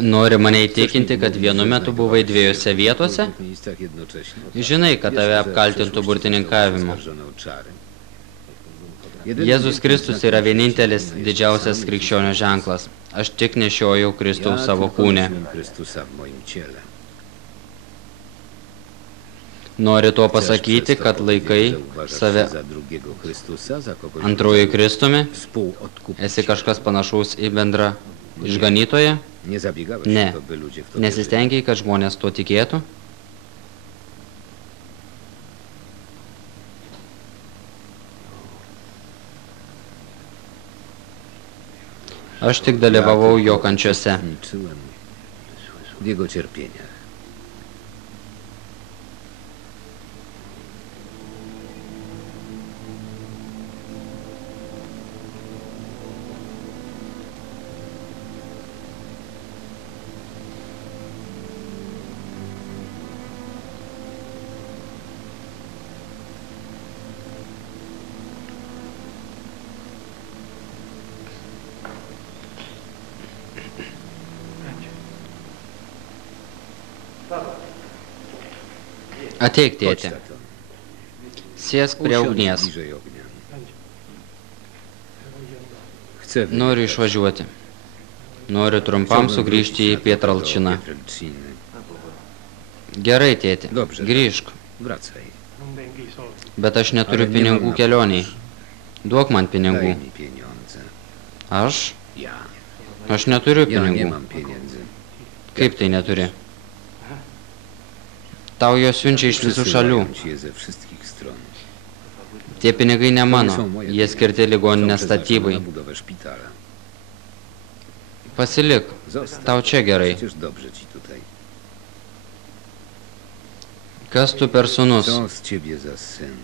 Nori mane įtikinti, kad vienu metu buvai dviejose vietose? miejscach jednocześnie. Žinai, kad tave apkaltintų burtininkavimu. Oskarżono o czary. Jėzus Kristus yra vienintelis didžiausias krikščionio ženklas. Aš tik nešiojau Kristaus savo tylko kūne. nosiłem Chrystusa w moim ciele. Nori tuo Chcesz pasakyti, przez to kad powiedzieć, laikai że uważasz save się za drugiego Chrystusa, za kogoś antruoju Kristumi? współodkupiciela. Esi kažkas panašaus į bendrą išganytoją? Nie zabiegałeś Ne. o to, by ludzie w to Nesistengiai, kad žmonės tuo tikėtų? Aš tik dalyvavau jo kančiose. uczestniczyłem w jego cierpieniach. Ateik, Chodź, tėti. tato. Sėsk prie Usiądź ugnies. bliżej ognia. Chcę Noriu išvažiuoti. Noriu trumpam sugrįžti į Pietralčiną. Pietralciny. Gerai, tėti. Dobrze. Grįžk. Wracaj. Bet aš neturiu Ale nie pinigų mam na kelioniai. Duok man Daj pinigų. mi pieniądze. Aš? Ja. Aš neturiu Ja nie pinigų. mam pieniędzy. Kaip tai neturi? Tau jo siunčia iš visų šalių. Przysyłają ci je ze wszystkich stron. Tie pinigai ne To nie mano, są moje jie pieniądze. skirti Są ligoninės przeznaczone statybai. na budowę szpitala. Pasilik, Zostań. tau čia gerai. Przecież dobrze ci tutaj. Kas tu per sūnus? Co z ciebie za syn?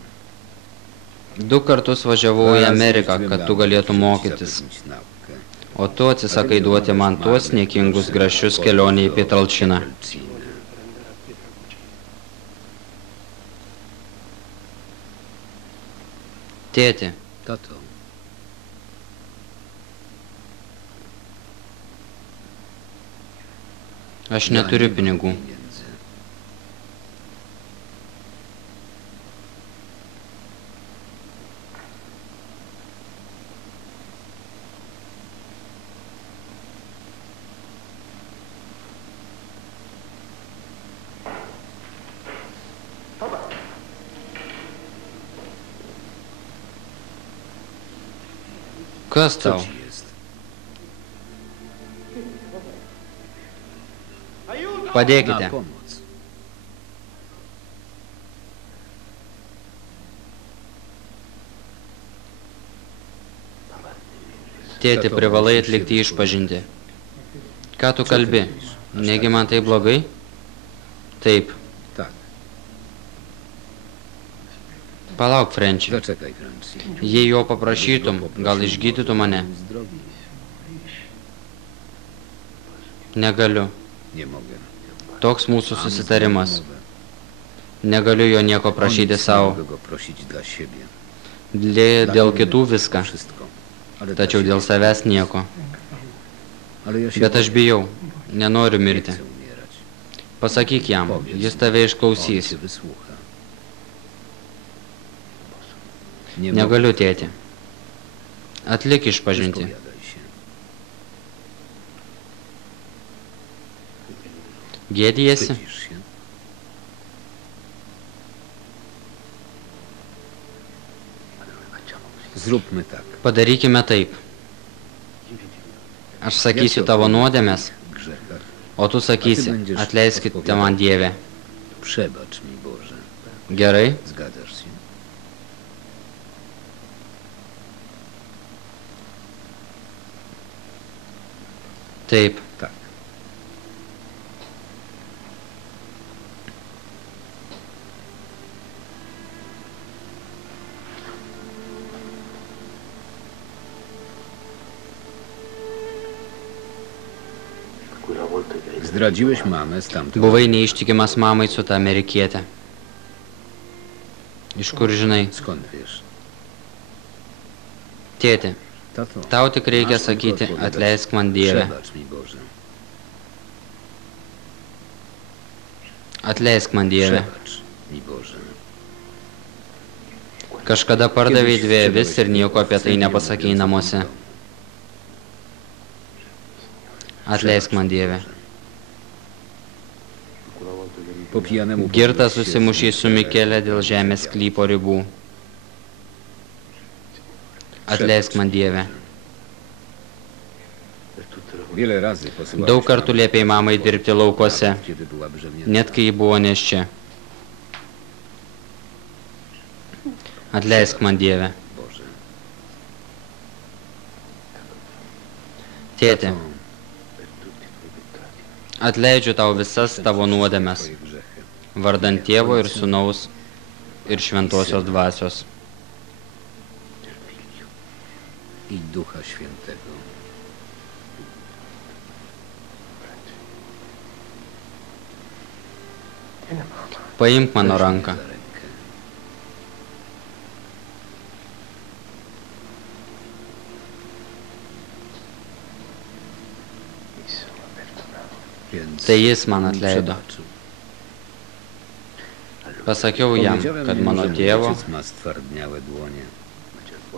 2 kartus važiavau į Raz Ameriką, jeździłem kad do tu Ameryki, galėtum żeby mokytis. zapewnić naukę. O tu atsisakai duoti man tuos niekingus grašius kelionė į Pietralčiną. Tėti, Tato, aš ja neturiu nie mam pinigų. pieniędzy. Kas Co tau? ci jest? Padėkite. Na pomoc. Tėti, privalai atlikti išpažinti. Ką tu kalbi? Negi man tai blogai? Taip. Tak, Palauk, Frenči. zaczekaj, Franci. Jei jo paprašytum, gal išgydytų mane? Negaliu. Nie mogę. Toks mūsų susitarimas. Negaliu jo nieko prašyti savo. Mogę go prosić dla siebie. Dėl kitų viską. Wszystko. Ale dla Tačiau siebie. dėl savęs nieko. Ale ja się Bet aš boję. bijau. Nenoriu Nie mirti. chcę umierać. Pasakyk jam. Powiedz. Jis tave On išklausys. cię wysłucha. Nie Negaliu, mogę. tėti. Atlik išpažinti. Wyspowiadaj się. Gėdijasi? Wstydzisz się? Zróbmy tak. Padarykime taip. Aš sakysiu tavo nuodėmės, Grzechach. o tu sakysi, atleiskite man Dieve. Przebacz mi, Boże. Gerai? Zgadzasz się? Taip. Tak. Zdradziłeś mamę z tamtą. Buvai neištikimas mamai su ta amerikietė. Iš kur žinai? Skąd wiesz? Tėti, Tato, tau tik reikia masz tylko sakyti, odpowiadać. atleisk man Dieve. Przebacz mi, Boże. Atleisk man Dieve. Przebacz mi, Boże. Kažkada pardavėjai Kiedyś dvi avis ir sprzedałeś nieko apie tai sędziom nepasakėjai mówiąc o namuose. tym. Atleisk man Dieve. Po pijanemu Girtas pobiłeś się susimušė z su nim, Mikele dėl žemės sklypo ribų. Atleisk man Dieve. Wiele razy posyłałeś Daug kartų mamę liepėjai mamai dirbti laukuose, kiedy była brzemienna. net kai ji buvo neščia. Atleisk man Dieve. Boże. Tėti, Tato, atleidžiu tau visas tavo nuodėmes, twoje grzechy. vardant Tėvo ir Sūnaus ir Šventosios Dvasios. I Ducha Świętego. Paimk mano Weź mnie ranką. za rękę. Więc Tai jis man mi atleido. przebaczył. Pasakiau jam, Powiedziałem kad mu, mano że mój tėvo ojciec ma stwardniałe dłonie,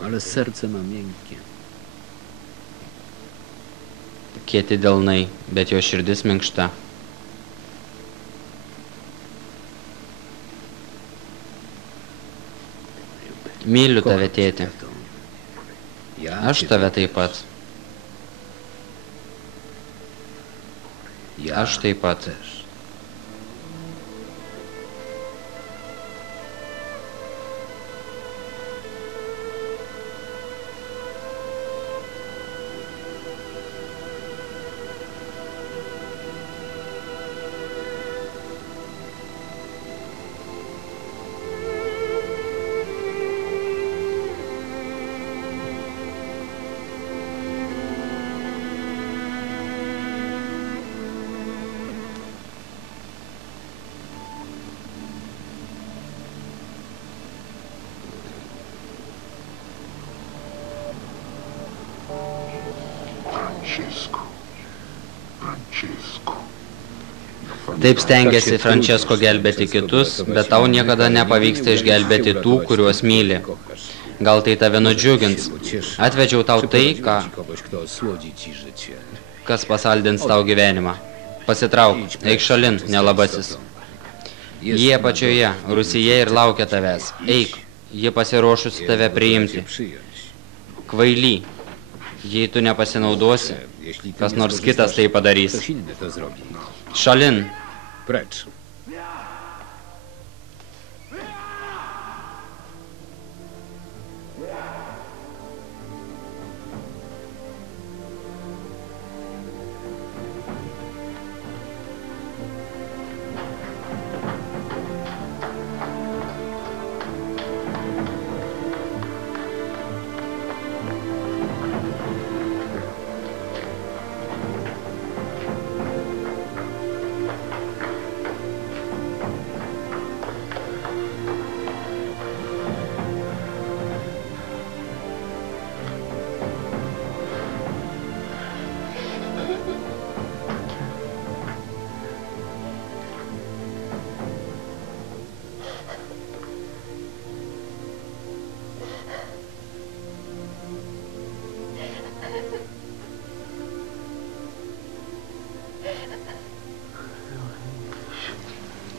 ale serce ma miękkie. kieti delnai, bet jo širdis minkšta. Myliu tave, Kocham cię, tėti. tato. Ja Aš cię tave też. taip pat. Ja Aš taip pat. też. Taip stengiasi Francesco gelbėti kitus, bet tau niekada nepavyksta išgelbėti tų, kuriuos myli. Gal tai tave nudžiugins. Atvedžiau tau tai, kas pasaldins tau gyvenimą. Pasitrauk, eik šalin, nelabasis. Jie apačioje, Rusija ir laukia tavęs. Eik, jie pasiruošusi tave priimti. Kvaily, jei tu nepasinaudosi, kas nors kitas tai padarys. Šalin. Precz.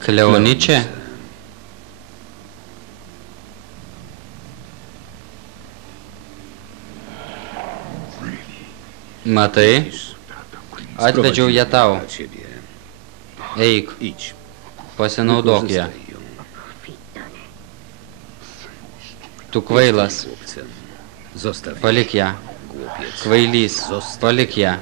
Kleoniče? Matai? Atvedžiau ją tau. Eik, Idź. pasinaudok ją. Tu kvailas, Chłopcem. Zostaw ją, palik ją. głupiec. Kvailys, palik ją.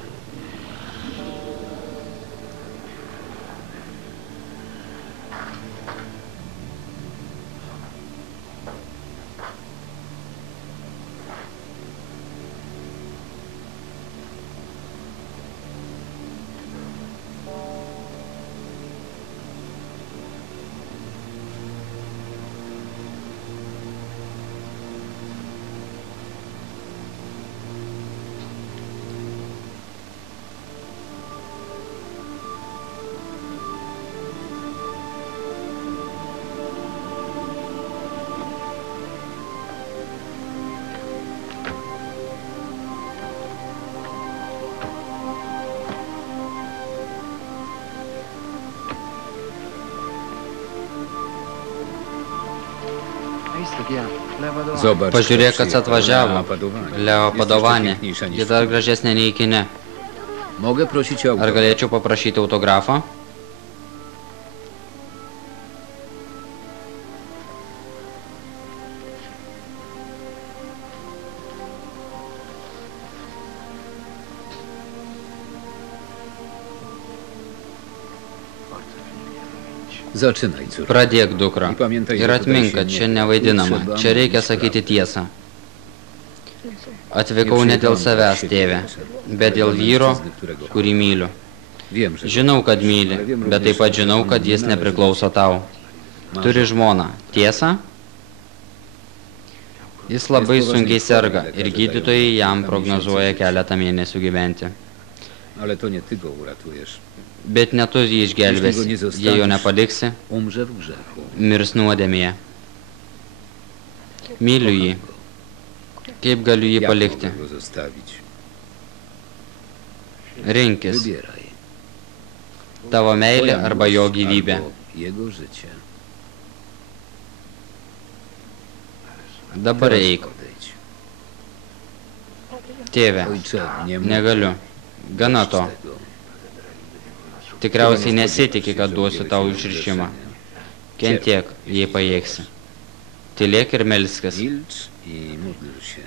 Zobacz, Pažiūrėk, kto kas atvažiavo. Padowanie. Leo Jesteś Padovanė. piękniejsza niż Ji dar gražesnė nei kine. Mogę prosić o Ar autograf? galėčiau paprašyti autografą? Zaczynaj, córko. Pradėk, dukra. I pamiętaj, Ir że atmink, tutaj kad się čia nie- nevaidinama. trzeba Čia reikia mówić sakyti prawdę. tiesą. Atvykau ne dėl savęs, tėve, bet dėl vyro, kurį myliu. Wiem, że Žinau, kad myli, bet taip pat žinau, kad jis nepriklauso tau. Turi žmoną. Tiesa? Jis labai sunkiai serga ir gydytojai jam prognozuoja keletą mėnesių gyventi. Ale to nie ty go uratujesz. Bet ne tu jį išgelbėsi. Jei jo nepaliksi, Umrze w grzechu. mirs nuodėmėje. Myliu jį. Kaip galiu jį Jak palikti? mogę go zostawić? Rinkis. Wybieraj. Tavo meilė Twoja arba jo miłość gyvybė. albo jego życie. Dabar Teraz eik. odejdź. Tėve, Ojcze, nie mów negaliu. Gana to. tego. Tikriausiai nesitikė, kad duosiu tau išrišimą. Kentiek, jei pajėgsi. Tylėk ir melskis. Milcz i módl się.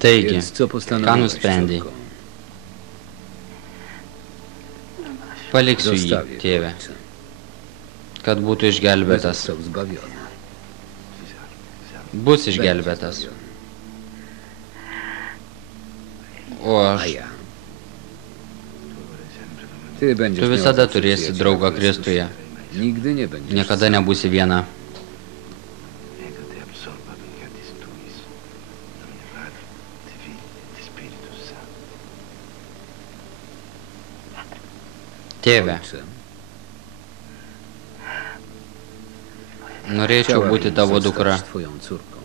Taigi, Więc co ką postanowiłeś, nusprendei? córko? Paliksiu jį, Zostawię tėve, ojca. kad būtų išgelbėtas. Został zbawiony. Bus Będzie išgelbėtas. zbawiony. O A aš, ja? Ty będziesz tu miał visada zawsze turėsi przyjaciela draugą w Chrystusie. Kristuje. Nigdy nie będziesz Niekada sam. nebūsi viena. Ego te absorba veniatis tuis, nomine Patri, et Filii, et Spiritus Sancti. Tėve, Ojcze, norėčiau būti chciałabym tavo zostać dukra. twoją córką.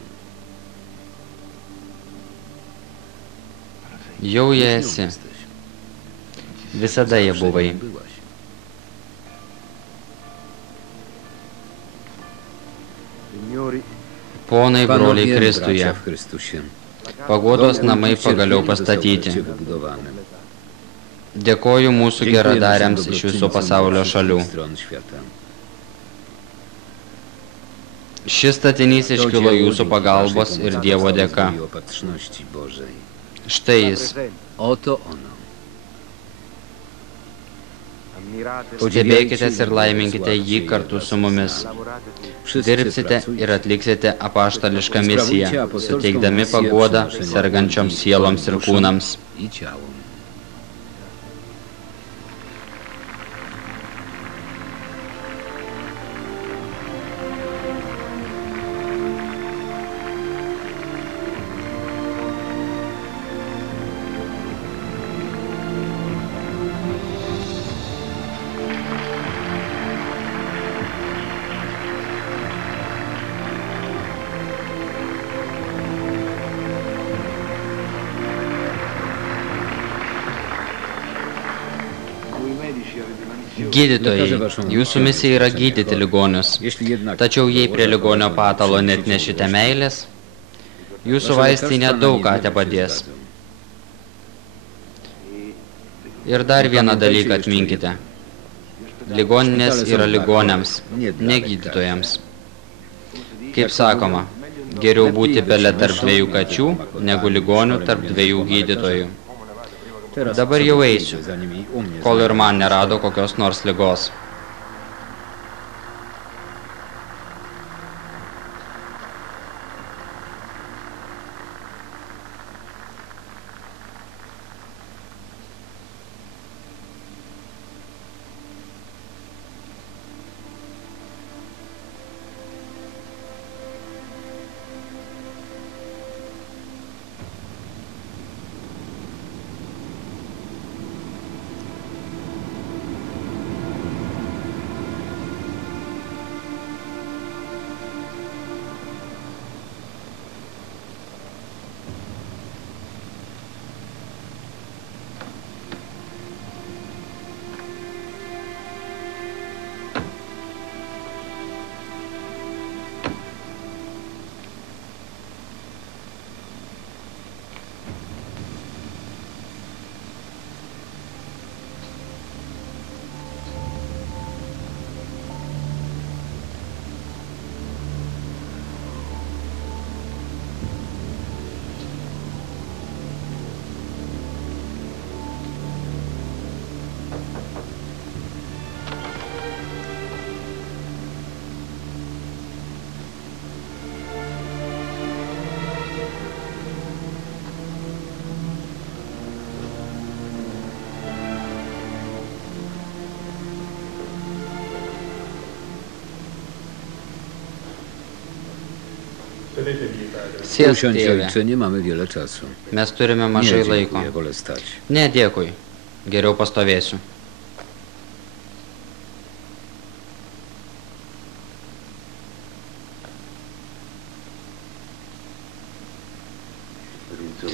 Jau jie Nią esi. jesteś. Visada jie Zawsze buvai. nią byłaś. Signori, Ponai, broliai Panowie, bracia Kristuje, w Chrystusie. paguodos Dom namai kultu pagaliau cierpienia został pastatyti. wreszcie wybudowany. Dėkoju mūsų Dziękuję geradariams naszym iš viso dobroczyńcom pasaulio ze wszystkich šalių. stron świata. Šis statinys To iškilo dzieło jūsų dzięki pagalbos waszej ir pomocy Dievo zostało dėka. z Bożej opatrzności Bożej. Štai jis. Oto ono. ammirate, Stebėkitės ir laiminkite jį kartu su mumis. lavorate tutti, Wszyscy Dirbsite pracujcie. ir atliksite apaštališką misiją, suteikdami paguodą sergančioms sieloms ir kūnams. I ciałom. Gydytojai, jūsų misija yra gydyti ligonius. Jeśli jednak Tačiau jei prie ligonio patalo net nešite meilės, jūsų vaistai nedaug ką te padės. Ir dar vieną dalyką atminkite. Ligoninės yra ligoniams, ne gydytojams. Kaip sakoma, geriau būti pele tarp dviejų kačių, negu ligonių tarp dviejų gydytojų. Teraz Dabar jau sobie eisiu, pójdę, zanim i u mnie kol ir znajdą man się. nerado kokios nors ligos. Sėsk, Usiądź, tėve, ojcze, nie mamy wiele czasu. mes turime Nie, mažai laiko. dziękuję, wolę stać. Ne, dėkui. Geriau pastovėsiu.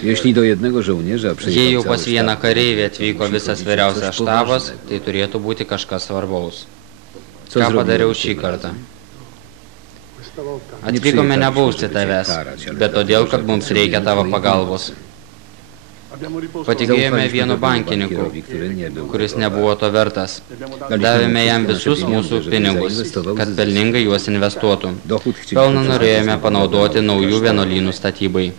Jeśli do jednego żołnierza Jei przyjechał jau cały pas vieną sztab, kareivį to atvyko musi visas powiedzieć vyriausias coś štabas, poważnego. tai turėtų būti kažkas svarbaus. Co Ką zrobiłeś padariau tym šį kartą? razem? Atvykome ne bausti tavęs, bet todėl, kad mums reikia tavo pagalbos. Patikėjome vienu bankininku, bankierowi, który nie był kuris gotowy. nebuvo to vertas. Davėme jam visus mūsų pinigus, kad pelningai juos investuotų. Dochód chcieliśmy Pelną przeznaczyć norėjome na panaudoti budowę naujų klasztoru. vienuolynų statybai.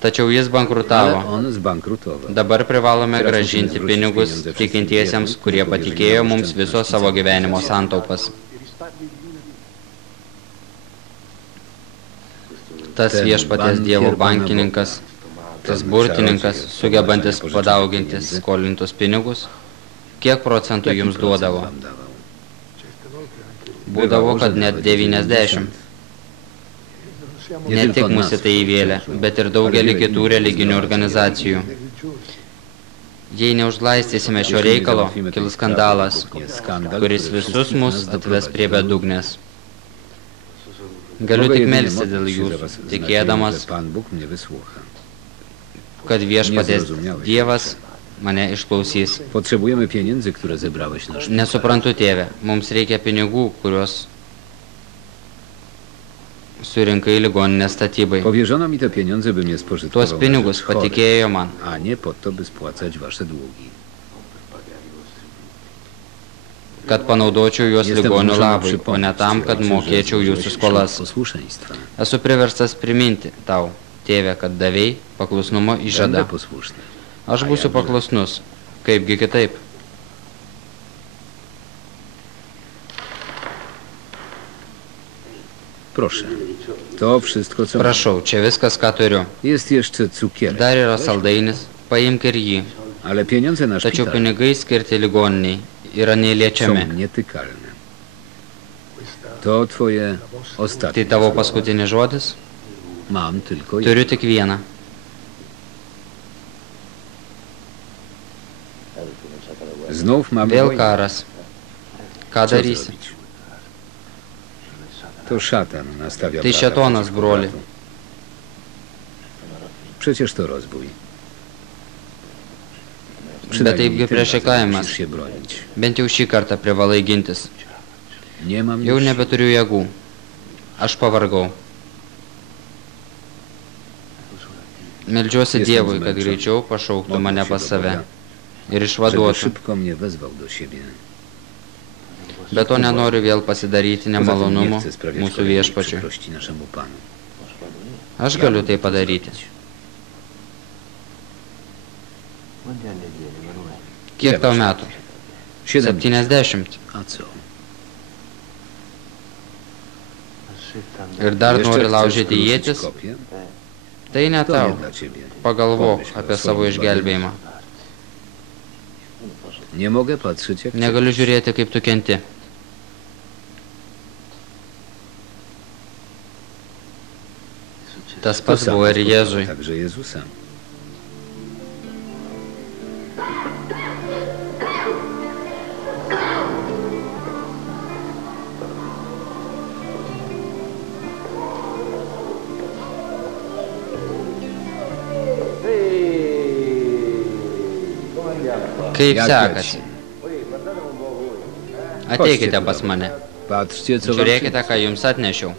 Tačiau jis Ale bankrutavo. on zbankrutował. Dabar privalome Teraz gražinti musimy pinigus zwrócić pieniądze tikintiesiems, wszystkim kurie wiernym, patikėjo którzy mums mieli viso oszczędności savo całego gyvenimo życia. santaupas. Tas Ten viešpaties Dievo bankier bankininkas, tas burtininkas, sugebantis padauginti skolintus pinigus, kiek procentų Jaki jums procent duodavo? wam dawał? Būdavo, kad net 90. Ne tik mus į tai įvėlė, bet ir daugelį kitų religinių organizacijų. Jei neužglaistysime šio reikalo, kils skandalas, kuris visus mus atves prie bedugnės. Galiu tik melstis dėl jūsų, tikėdamas, Pan Bóg mnie wysłucha. kad viešpaties Dievas mane išklausys. Potrzebujemy pieniędzy, które zebrałeś na szpital. Nesuprantu, tėve, mums reikia pinigų, kuriuos surinkai ligoninės statybai. Powierzono mi te pieniądze, bym je spożytkował Tuos na pinigus rzecz chorych, patikėjo man. a nie po to, by spłacać wasze długi. Kad panaudočiau juos Jestem ligonių zmuszony labui, o ne przypomnieć tam, ci, kad ojcze, mokėčiau że jūsų złożyłeś skolas. ślub posłuszeństwa. Esu priverstas priminti tau, tėve, kad davei paklusnumo Będę įžadą. posłuszny. Aš būsiu paklusnus. Kaipgi kitaip? Proszę. To wszystko, co mam. Prašau, čia viskas, ką turiu. Jest jeszcze cukierek, Dar yra saldainis, paimk ir jį. ale pieniądze na Tačiau szpital pinigai skirti ligoniniai yra są neliečiami. nietykalne. To twoje ostatnie Tai tavo słowa. paskutinis žodis? Mam tylko jedno. Turiu tik vieną. Znów mamy Vėl wojnę. karas. Ką Co darysi? zrobić? To szatan nastawia Tai brata šėtonas, przeciwko broli. bratu. Przecież to rozbój. Bet Przynajmniej taipgi tym razem priešakaimas. musisz się bronić. Bent jau šį kartą privalai gintis. Nie mam Jau już nebeturiu jėgų. Aš pavargau. Meldžiuosi Jestem Dievui, kad zmęczony. greičiau pašauktų Modlę mane się pas do save Boga, ir żeby išvaduotų. szybko mnie wezwał do siebie. Be to nenoriu vėl pasidaryti Poza tym nie nemalonumų chcę sprawiać mūsų kolejnej viešpačiui. przykrości naszemu Panu. Aš galiu tai padaryti. Quanti anni tieni, Emanuele? Kiek tau metų? 70. A co? A 70 Ir dar Jeszcze nori chcesz laužyti kruszyć ietis? kopię? Tai ne To nie tau. dla ciebie. Pagalvok Pomyśl o apie swoim savo išgelbėjimą. Nie mogę patrzeć, jak Negaliu žiūrėti, kaip tu kenti. Tas to pats samo buvo ir spotkało Jėzui. także Jezusa. Kaip Jak sekasi? leci? Ateikite pas mane. Patrzcie, co wam Žiūrėkite, ką jums atnešiau.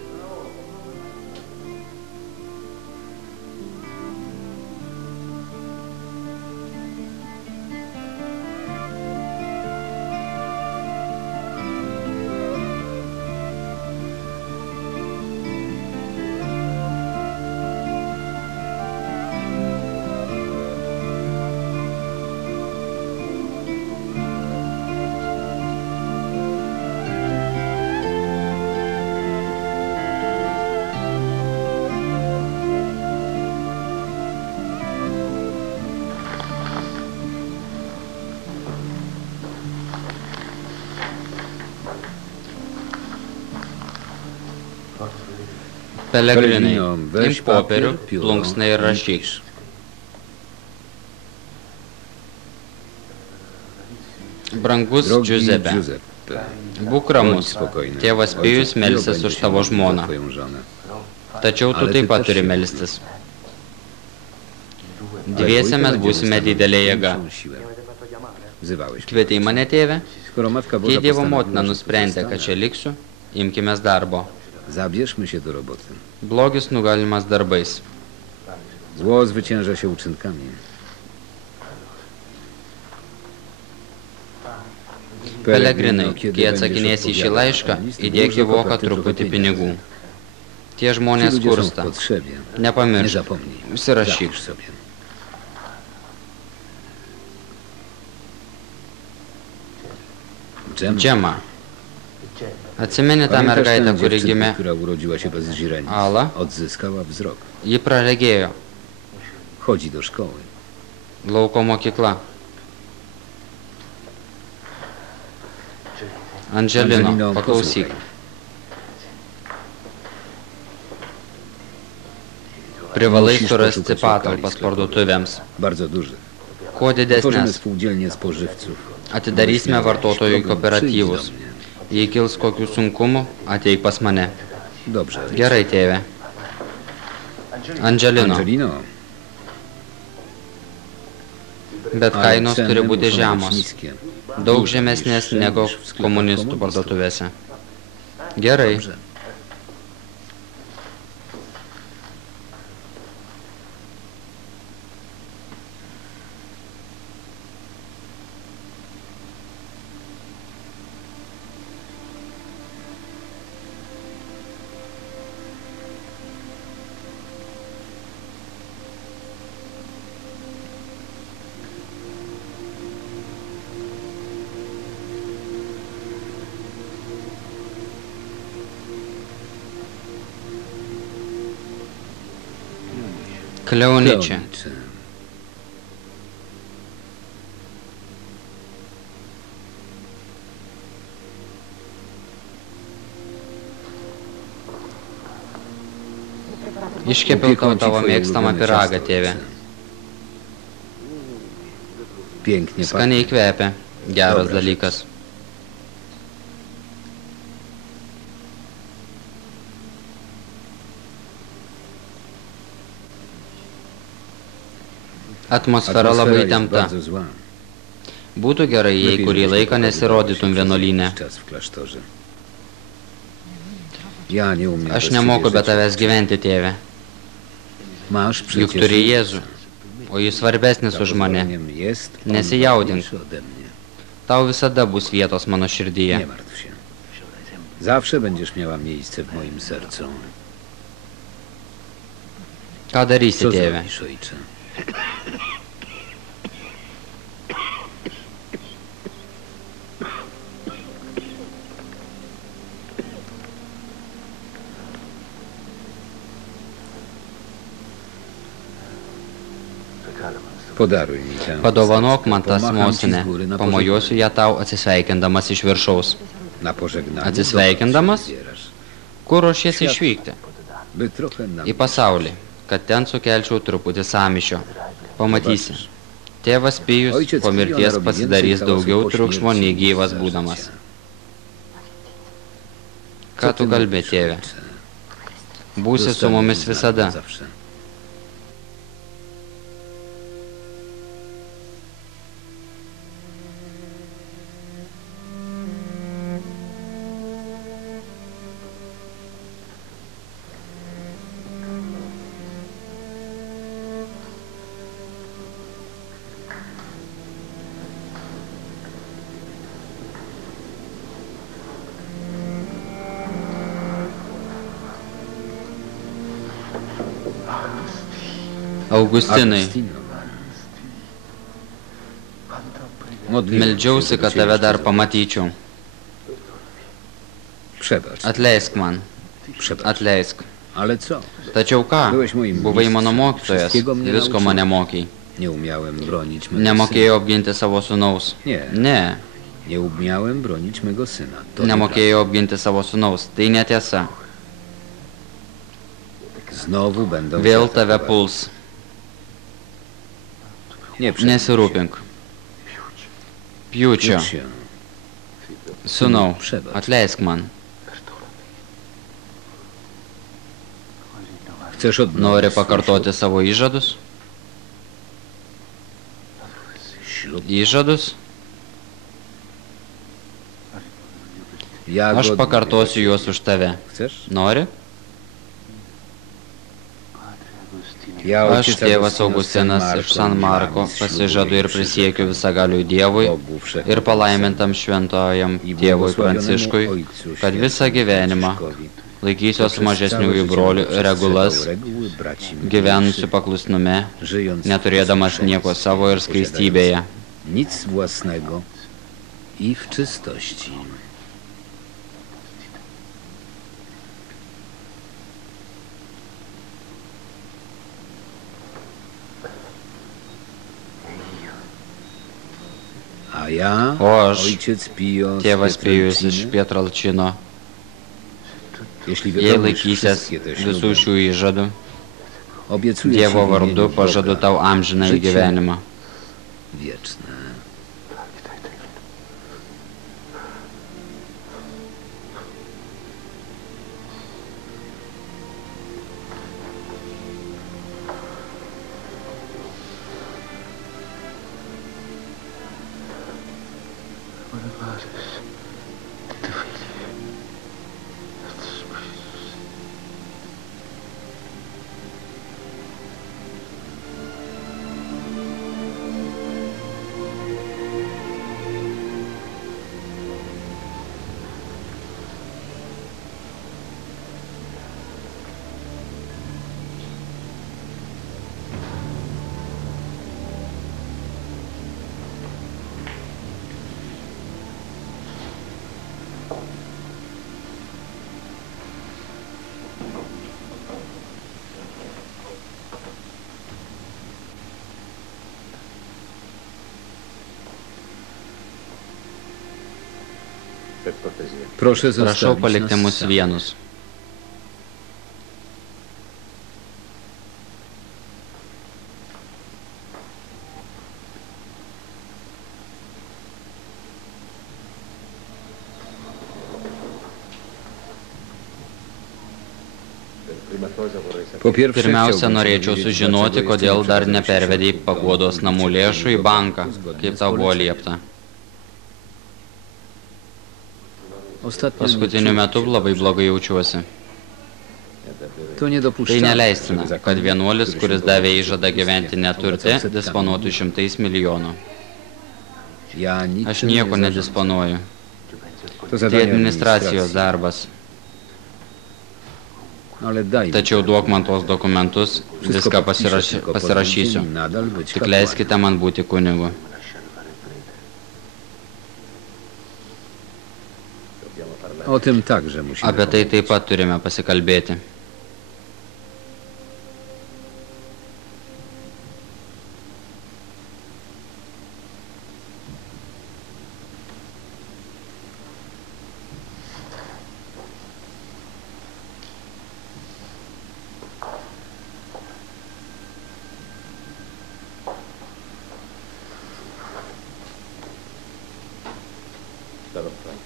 Pelegrinai, imk popierių, plunksną ir rašyk. Brangus Drogi Giuseppe, Giuseppe, būk bądź ramus. spokojny. Tėvas Pijus Ojciec melsis będzie už się tavo modlił za žmoną. twoją żonę. Tačiau tu Ale taip ty pat też turi się melstis. Ale Dviese dwójka mes będzie būsime dostała didelė jėga. większą siłę. Wzywałeś mnie. Kvietei mane, tėve? Skoro Matka Boża Jei Dievo postanowiła, motina że tu nusprendė, zostanę, kad čia liksiu, imkime darbo. zabierzmy się do roboty. Blogis nugalimas darbais. Zło zwycięża się uczynkami. Pelegrinai, kiedy kai będziesz atsakinėsi į šį odpowiadał laišką, na list, įdėk į włóż do voką koperty trochę truputį pinigų. Tie Ci žmonės ludzie są w skursta. potrzebie. Nie Nepamiršk. zapomnij. Užsirašyk. Zapisz sobie. Džema. Atsimeni tą Pamiętasz mergaitę, tę kuri dziewczynkę, gimė? która urodziła się bez źrenic? Ala? Odzyskała wzrok. Ji praregėjo. Chodzi do szkoły. Lauko mokykla. Angelino, paklausyk. Privalai Musisz surasti poszukać patalpas lokali parduotuvėms. Bardzo duży. Kuo Tworzymy didesnės. spółdzielnię spożywców. Atidarysime vartotojų Problem, kooperatyvus. przyjdź do mnie. Jei kils kokių sunkumų, ateik pas mane. Dobrze. Gerai, tėve. Angelino. Angelino, Bet ale kainos ceny turi muszą būti być žemos. niskie. Daug Niższe žemesnės niż negu w sklepach komunistų komunistów. parduotuvėse. Gerai. Dobrze. Kleoniče. Kleonicze. Iškepiau Upiekam ci tavo twoje mėgstamą ulubione pyragą, ciasto, tėve. owce. Pięknie Skaniai pachnie. kvepia. Geras Dobra dalykas. Atmosfera labai jest įtempta. bardzo zła. Būtų gerai, jei Lepiej, kurį żebyś laiką pochodziła nesirodytum się przez vienuolyne. jakiś czas w klasztorze. Ja nie umiem Aš bez nemoku ciebie be żyć. tavęs gyventi, tėve. Masz Juk przecież turi Jezusa. Jėzų, o jis svarbesnis Za už mane. pozwoleniem jest on Nesijaudink. ważniejszy ode mnie. Tau visada bus vietos mano širdyje. Nie martw się. Zawsze będziesz miała miejsce w moim sercu. Ką darysi, Co tėve? zrobisz, ojcze? Podaruj mi tę Padovanok man tą Pomacham ci z smosinę. góry na Pamojuosiu ją tau atsisveikindamas iš viršaus. Na pożegnanie. Atsisveikindamas? dokąd się wybierasz? Kur ruošiesi Świat. išvykti? By trochę nam Į pasaulį, kad ten sukelčiau truputį samišio. Pamatysi. zobaczysz. Tėvas Pijus Ojciec po Pio mirties narobi pasidarys więcej daugiau hałasu po triukšmo śmierci nei niż gyvas za būdamas. życia. Ką tu kalbė, mówisz, tėve? ojcze? Būsi su Zostań mumis z nami visada. zawsze. Augustinai, Agustino. Modliłem meldžiausi, się, kad żeby cię tave dar jeszcze pamatyčiau. Przebacz. Atleisk man, Przebacz. atleisk. Ale co? Tačiau ką? Byłeś moim Buvai mano mistrzem. mokytojas, Wszystkiego mnie visko nauczyłeś. mane mokei. Nie umiałem bronić mego Nemokėjau apginti savo sūnaus. Nie. Ne, syna. Nie umiałem bronić mego syna. To nemokėjau apginti savo sūnaus. Tai netiesa. nieprawda. Znowu będą Vėl się tave atakować. puls. Nie przejmuj się. Nesirūpink. Pjūčio, Już się. sūnau, Przebacz. atleisk man. Chcesz odnowić Nori swój pakartoti savo įžadus? ślub? Įžadus? Ja Aš godnie pakartosiu tego juos ciebie. už tave. Chcesz? Nori? Ja, Aš, ojciec tėvas Augustinas Augustinas iš San Marko, miałem pasižadu ślubu ir prisiekiu visagaliui Dievui Bogu Wszechmogącemu ir palaimintam šventojam i tėvui błogosławionemu Pranciškui, Ojcu kad visą Świętemu gyvenimą Franciszkowi laikysiuos mažesniųjų brolių regulas, gyvenusių paklusnume, neturėdamas nieko savo ir skaistybėje. Nic własnego i w czystości. A ja, O aš, ojciec Pio, tėvas Pijus iš Pietralčino, jei laikysies visų šių įžadų, Dievo vardu pažadu tau amžiną į gyvenimą. Wieczne. Proszę Prašau zostawić palikti nas mus samych. vienus. Po pierwsze, Pirmiausia, chciałbym norėčiau powiedzieć, sužinoti, dlaczego kodėl jeszcze dar nie nepervedei przekazałeś paguodos środków namų lėšų į banką, zgodnie kaip z tau buvo poleceniem. liepta. Ostatnio Paskutiniu metu labai blogai jaučiuosi. To Tai niedopuszczalne, neleistina, żeby kad vienuolis, który kuris się davė wywołał įžadą w gyventi ubóstwie, neturte, obłacał setkami disponuotų šimtais milijonų. Ja niczym Aš nie nieko zarządzam. nedisponuoju. To Tai zadanie administracijos darbas. Ale daj mi Tačiau duok man tos dokumentus, Wszystko viską podpiszę, tylko pasirašysiu. pozwólcie mi nadal być Tik kapłanem. leiskite man būti kunigu. O tym także musimy Apie tai pomówić. taip pat turime pasikalbėti.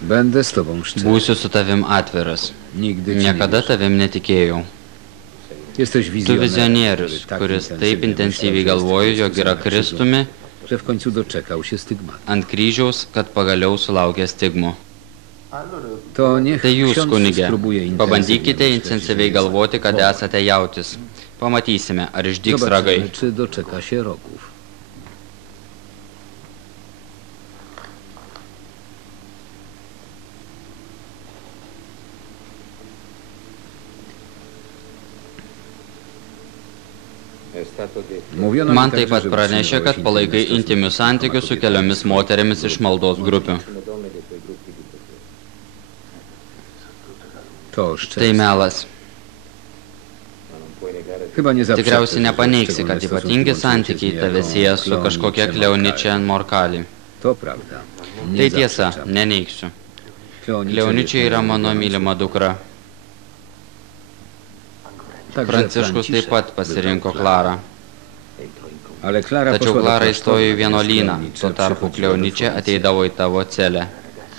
Będę z tobą szczery. Būsiu su tavim atviras. Nigdy ci nie Niekada wierzę. tavim netikėjau. Jesteś Tu wizjonerem, vizionierius, który kuris taip intensywnie intensyviai myślał, że galvoju, jest jog yra Chrystusem na krzyżu, Kristumi że w końcu doczekał się stygmatu. ant kryžiaus, kad pagaliau sulaukė stigmų. To niech Tai jūs, ksiądz kunigė, spróbuje intensywnie pabandykite myśleć, intensyviai że galvoti, kad jest esate jautis. Pamatysime, ar išdygs Zobaczymy, ragai. czy doczeka się rogów. Mówiono mi Man także, taip pat że pranešė, kad utrzymywałeś palaikai intymne intimius stosunki santykius su kobietami keliomis swoich moterimis iš maldos grupių. To Tai szczęście. melas. Chyba nie zaprzeczę, Tikriausiai że nepaneigsi, szczególne kad stosunki ypatingi łączyły się z santykiai tave niejako sieja su Kleoniczem kažkokia Morkali. Kleoničia Morkali. To prawda. Nie Tai tiesa, zaprzeczam. neneigsiu. Kleonicze Kleoničia jest yra moją mano ulubioną mylima dukra. Także Pranciškus taip pat Franciszek pasirinko wybrał Klarą. Ale Klara Tačiau poszła do Klara klasztoru, įstojo į natomiast vienuolyną, Kleonice tuo tarpu przechodziła do Kleoničia Florencji. ateidavo į tavo celę.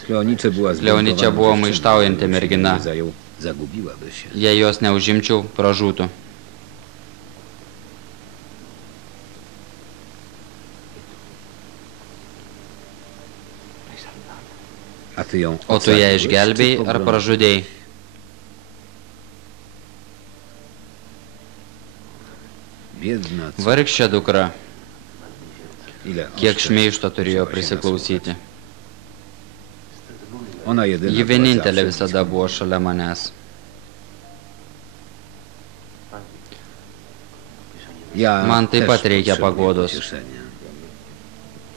Kleonice była Kleoničia zbuntowana buvo dziewczyną, maištaujanti gdyby się mergina. nie zajął, zagubiłaby się. Jei jos neužimčiau, pražūtų. A ty ją O tu ją ocaliłeś, išgelbėjai czy ar pogrążyłeś? pražudėjai? Biedna, co? Vargšė dukra, Ile kiek oszczędz šmeišto turėjo musiała się prisiklausyti. nasłuchać. Ona jedyna Ji była vienintelė zawsze visada blisko buvo mnie. šalia manęs. Ja Man taip też pat reikia potrzebuję paguodos. pocieszenia.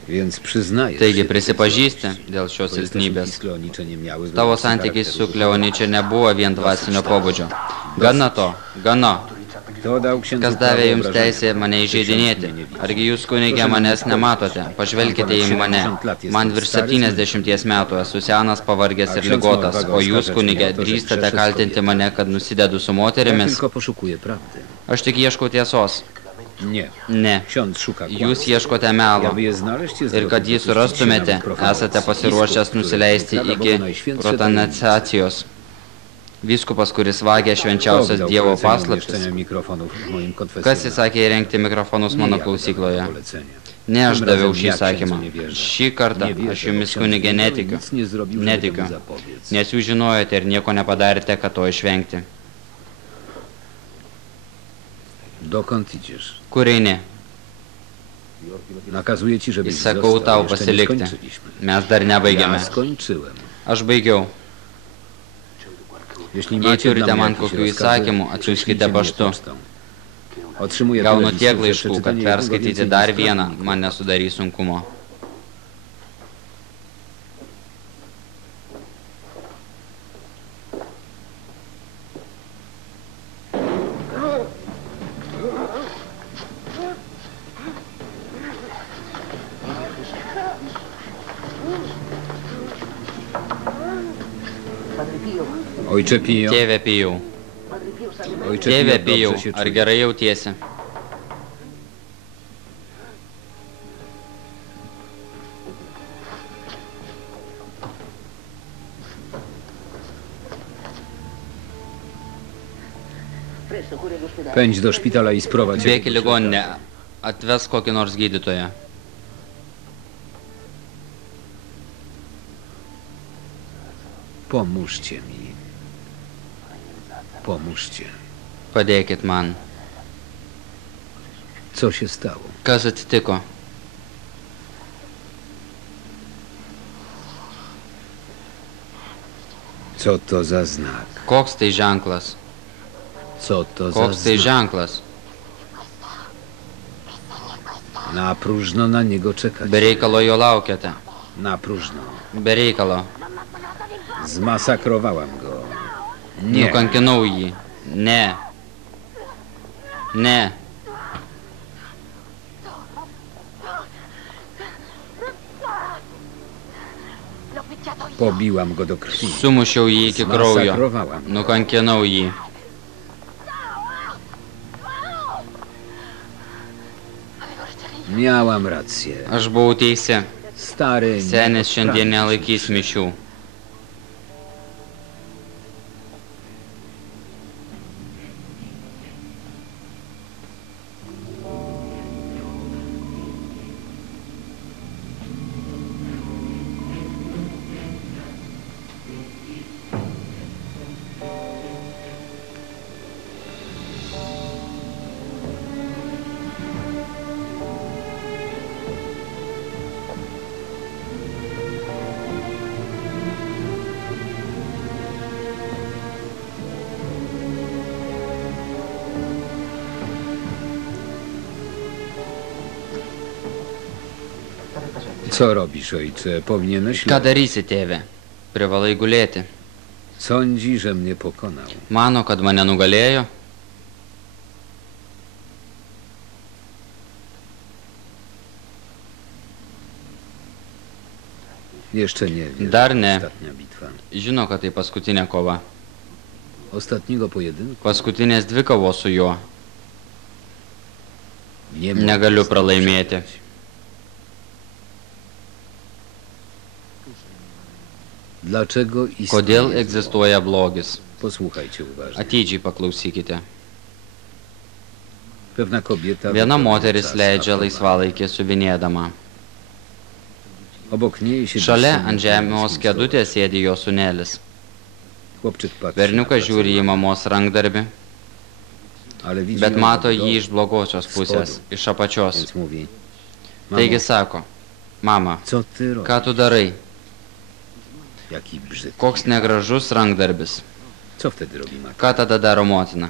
Więc przyznaję Taigi się, prisipažįsti dėl šios twoje silpnybės. stosunki z Kleonicze nie miały Tavo wyłącznie santykiai su charakteru Kleoniče nebuvo vien dvasinio pobūdžio. Gana to, gana. Kto dał księdzu Kas davė prawo jums obrażania? teisę mane įžeidinėti? Ksiądz mnie nie widzi. Argi jūs kunigė manęs nematote? Pažvelkite į mane. Man virš 70 metų, esu senas, pavargęs ir ligotas, o jūs, kunigė, drįstate kaltinti mane, kad nusidedu su Ja moterimis? tylko poszukuję prawdy. Aš tik ieškau tiesos. Nie. Ne. Ksiądz szuka Jūs kłamstw. ieškote melo. Aby je znaleźć, jest Ir kad gotowy jį puścić się surastumėte, nawet profanować. esate pasiruošęs Biskup, który nusileisti posiada iki Bogu najświętsze protanaciacijos. Vyskupas, kuris vagia Kto švenčiausias wydał Dievo polecenie paslaptis. umieszczenia mikrofonów w moim Kas konfesjonale? įsakė įrengti mikrofonus Nie mano ja wydałem klausykloje? polecenie. Ne aš Tym daviau razem šį ja įsakymą. księdzu nie wierzę. Šį kartą Nie wierzę, aš bo jumis ksiądz kunigė Mikołaj netikiu. nic nie zrobił, żeby Netikiu. temu zapobiec. Nes jūs žinojote ir nieko nepadarėte, kad to išvengti. Dokąd idziesz? Kur eini? Nakazuję ci, żebyś Įsakau został. tau Jeszcze nie pasilikti. skończyliśmy. Mes dar nebaigėme. Ja skończyłem. Aš baigiau. Jeśli Jei macie turite dla mnie man jakieś kokių rozkazy, įsakymų, atsiųskite prześlijcie mnie paštu. pocztą. Otrzymuję Gaunu tyle tiek listów, że laiškų, kad przeczytanie jednego perskaityti więcej dar nie vieną sprawi man nesudarys sunkumo. Ojcze Pio, Tėve Pijau, ojcze tėve Pio, Pijau, dobrze się ar czuję. gerai jautiesi? Pędź do szpitala i sprowadź Bėk į jakiegoś ligoninę, lekarza. atves kokį nors gydytoją. Pomóżcie mi. Pomóżcie. Padėkit man. Co się stało? Kas atsitiko? Co to za znak? Koks tai ženklas? Co to za Koks tai znak? ženklas? Na próżno na niego czekać. Be reikalo jo laukiate. Na próżno. Be reikalo. Zmasakrowałam go. Nie. Nukankinau jį. Ne. Ne. Pobiłam go do krwi. Sumušiau jį iki kraujo. Zmasakrowałam. Nukankinau jį. Miałam rację. Aš buvau teisi. Stary Senis šiandien nie nelaikys mišių. Co robisz, ojcze? Powinieneś... Ką darysi, tėve? Privalai gulėti. Sądzi, że mnie pokonał. Mano, kad mane nugalėjo. Jeszcze nie wie. Dar ne. Ostatnia bitwa. Žino, kad tai paskutinė kova. Ostatniego pojedynku Paskutinės dvi kovos su juo. nie mogę Negaliu z tym pralaimėti. przegrać. Dlaczego istnieje Kodėl zło? egzistuoja blogis? Posłuchajcie uważnie. Atidžiai paklausykite. Pewna kobieta... Viena wypełnia moteris czas leidžia aprobaty. laisvalaikį suvinėdama. Obok niej siedzi Šalia syn ant žemės kėdutės sėdi jo sūnelis. Chłopczyk patrzy Berniukas na žiūri į pracę, mamos rankdarbį, ale widzi bet ją mato od jį dołu, iš blogosios pusės, iš apačios. Więc mówi: Taigi Mamo, sako, mama, co ty robisz? ką tu darai? Jaki brzydki. Koks negražus rankdarbis. Co wtedy robi matka? Ką tada daro motina?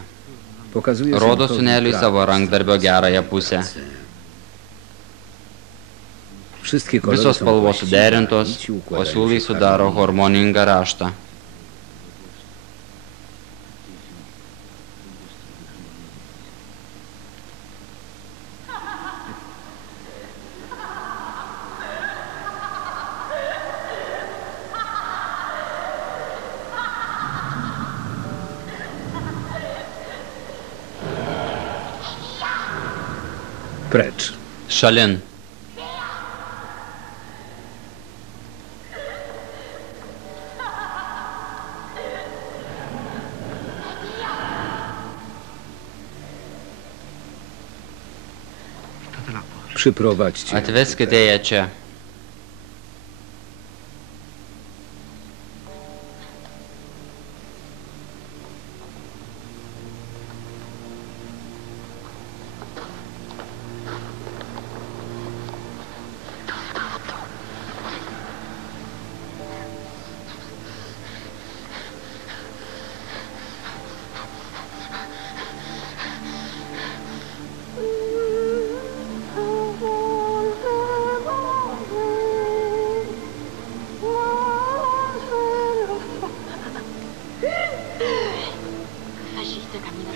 Pokazuje rodo synkowi sūneliui prawdę savo rankdarbio gerąją pusę. Wszystkie kolory Visos są spalvos właściwe, suderintos, nici o układają siūlai się sudaro harmonijnie. harmoningą raštą. Precz. Šalin. Przyprowadźcie ją Atveskite tutaj. ją čia.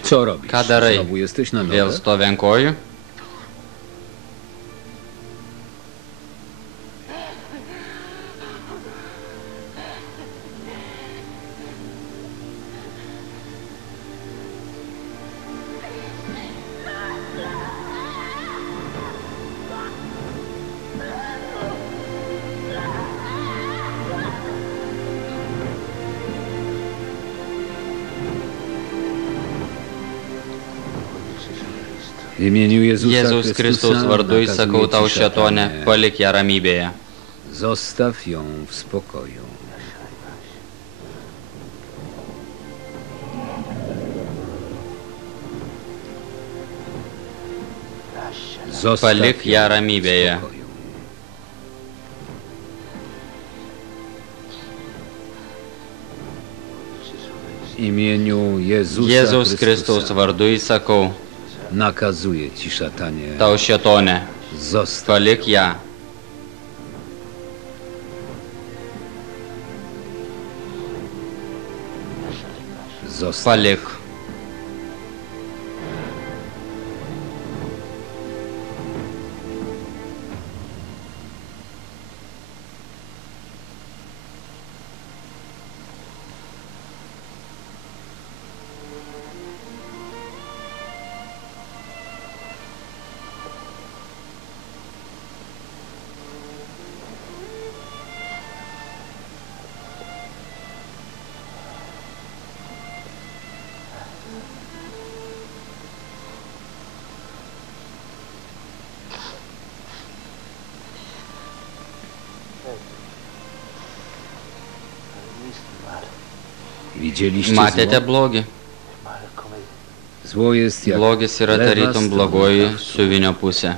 Co robisz? Ką darai? Znowu jesteś na Vėl nogę? stovi ant kojų. W imieniu Jezusa Jėzaus Kristaus vardu nakazuję įsakau ci, tau šėtonę, szatanie, palik ją ramybėje. Zostaw ją w spokoju. Zostaw Palik ją w ramybėje. spokoju. W imieniu Jezusa Jėzaus Kristaus Chrystusa vardu įsakau nakazuję ci, szatanie, tau šėtonę, zostaw palik ją. Zostaw. Palik. Widzieliście Matėte zło? blogį? Zło jest jak Blogis yra lewa tarytum strona blogoji kaftu. siuvinio pusė.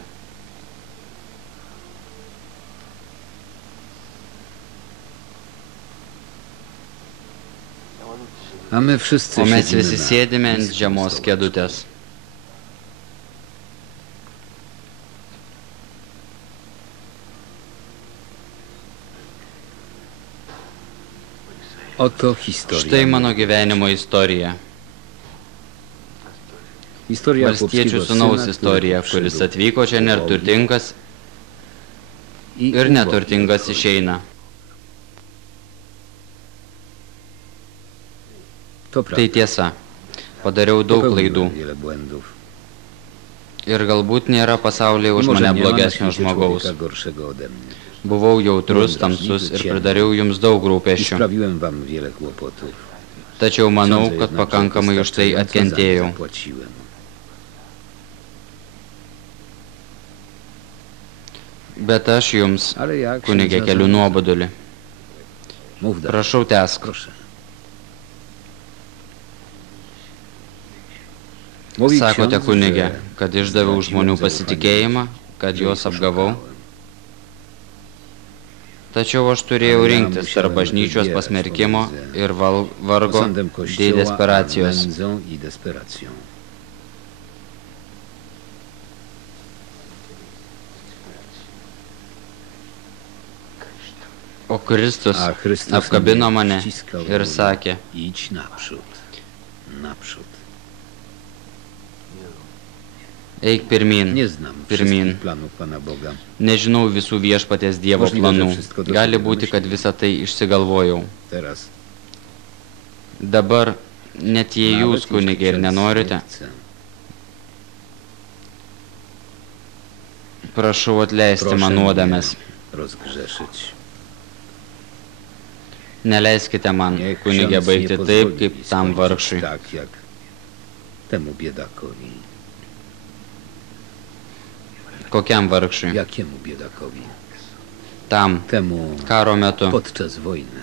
A my wszyscy O mes siedzimy visi na sėdime ant niskim žemos stołeczku. kėdutės. Oto historia. Štai mano gyvenimo istorija. Historia Valstiečių chłopskiego sūnaus syna, istorija, który kuris przyszedł atvyko čia po neturtingas i ir uwolnił neturtingas kogoś. išeina. To prawda. Tai tiesa. Padariau daug Popełniłem klaidų. wiele błędów. Ir galbūt nėra pasaulyje už Może mane nie ma na blogesnio świecie žmogaus. człowieka gorszego ode mnie. Buvau jautrus, tamsus ir pridariau jums daug I rūpesčių. sprawiłem wam wiele kłopotów. Tačiau manau, Sądzę kad jednak, że pakankamai už tai wystarczająco za nie atkentėjau. zapłaciłem. Bet aš jums, Ale jak kunigė, księdza keliu zarządza? nuobodulį. Mów dalej. Prašau, tęsk. Proszę. Mówi Sakote, ksiądz, kunigė, że kad išdaviau žmonių zdradziłem pasitikėjimą, kad że juos ich apgavau. oszukałem. Tačiau aš turėjau Ale ja rinktis tarp musiałem bažnyčios wybierać pasmerkimo pomiędzy ir vargo Osądem bei Kościoła, a desperacijos. nędzą i desperacją. O Kristus A Chrystus apkabino mnie mane ściskał ir dłonią. sakė, Idź naprzód, naprzód. eik pirmin. Nie znam Pirmin. wszystkich planów Pana Boga. Nežinau visų viešpaties Dievo Możliwe, że planų. wszystko to Gali sobie būti, kad wymyślił. visą tai išsigalvojau. Teraz Dabar, net jei nawet jūs, jeśli kunigė, ir ksiądz nenorite, nie chce, prašau atleisti proszę man mnie nuodėmes. rozgrzeszyć. Neleiskite man, Niech kunigė, ksiądz baigti nie taip, pozwoli kaip mi tam skończyć vargšui. tak, jak temu biedakowi. Kokiam vargšui? Jakiemu biedakowi? Tam, Temu karo metu. podczas wojny.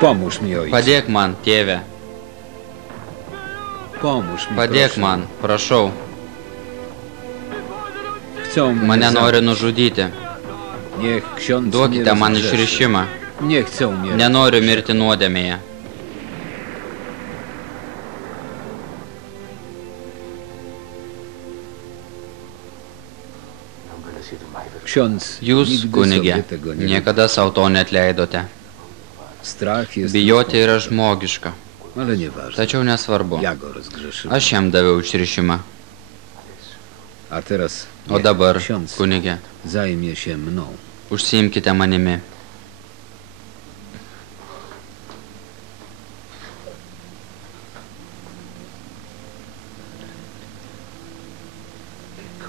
Pomóż mi, ojcze. Padėk man, tėve, Pomóż mi, padėk proszę. man, prašau. Chcą mnie Mane nori zabić. nužudyti. Niech ksiądz Duokite mnie man rozgrzeszy. išrišimą. Nie chcę umierać. Nenoriu mirti nuodėmėje. Ksiądz Jūs, nigdy kunigė, sobie tego nie niekada savo to neatleidote. wybaczy. Strach jest Bijoti ludzką yra sprawą, žmogiška, ale nieważne. tačiau nesvarbu. Ja go rozgrzeszyłem. Aš jam daviau išrišimą. A teraz O niech dabar, ksiądz kunigė, zajmie się mną. užsiimkite manimi.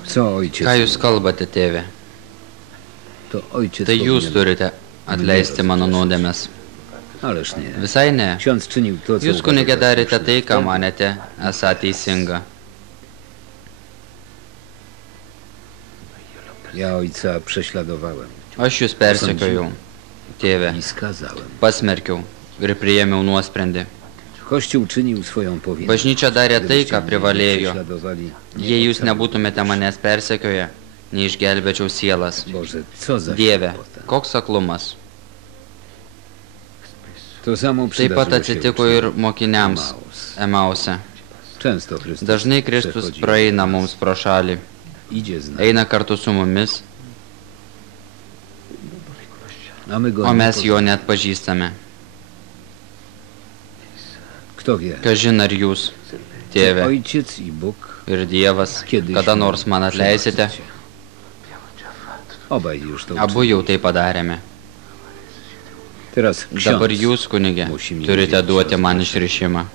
Co ojciec? Ką jūs kalbate, tėve? To ojciec Tai jūs powinien- turite atleisti mano nuodėmes. Ależ nie. Visai ne. Ksiądz czynił to, co Jūs, uważał kunigė, za darėte słuszne. tai, ką manėte esą teisinga. Ja ojca prześladowałem Aš jūs persekiojau, tėve, i skazałem. pasmerkiau ir priėmiau nuosprendį. Kościół czynił swoją powinność. Bažnyčia darė tai, Gdybyście ką mnie privalėjo. prześladowali, nie Jei jūs ocaliłbym nebūtumėte duszy. manęs persekioję, neišgelbėčiau sielas. Boże, co za Dieve, głupota. koks aklumas. To samo Taip przydarzyło pat się atsitiko uczniom ir mokiniams Emaus. Emause. Często Chrystus Dažnai Kristus przechodzi praeina obok nas. mums pro šalį, Idzie z nami, eina kartu su mumis, a my go o nie mes jo poznamy. neatpažįstame. Kto wie, Kažin ar jūs, czy tėve ojciec i Bóg ir Dievas, kiedyś kada nors man atleisite, przebaczycie. Obaj już to abu jau tai padarėme. Teraz Dabar ksiądz jūs, kunigė, musi mi turite udzielić duoti man rozgrzeszenia. išrišimą.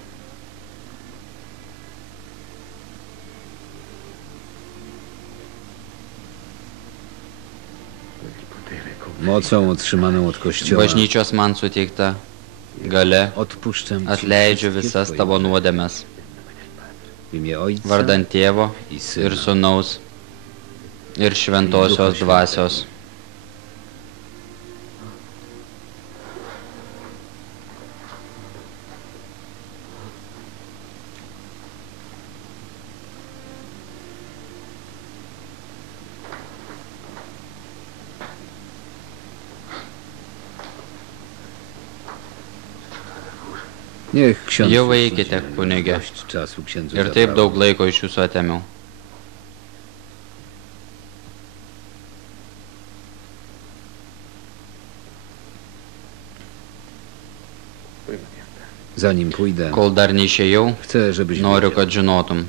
Mocą otrzymaną od Kościoła Bažnyčios man suteikta gale odpuszczam ci atleidžiu wszystkie visas twoje tavo grzechy. nuodėmes. W imię Ojca Vardant tėvo i Syna ir sūnaus ir šventosios dvasios. Niech ksiądz Jau usłyszy, eikite, że kunigė. dość czasu księdzu Ir taip zabrałem. daug laiko iš jūsų atėmiau. Zanim pójdę, Kol dar neišėjau, chcę, żebyś noriu, wiedział. kad žinotum.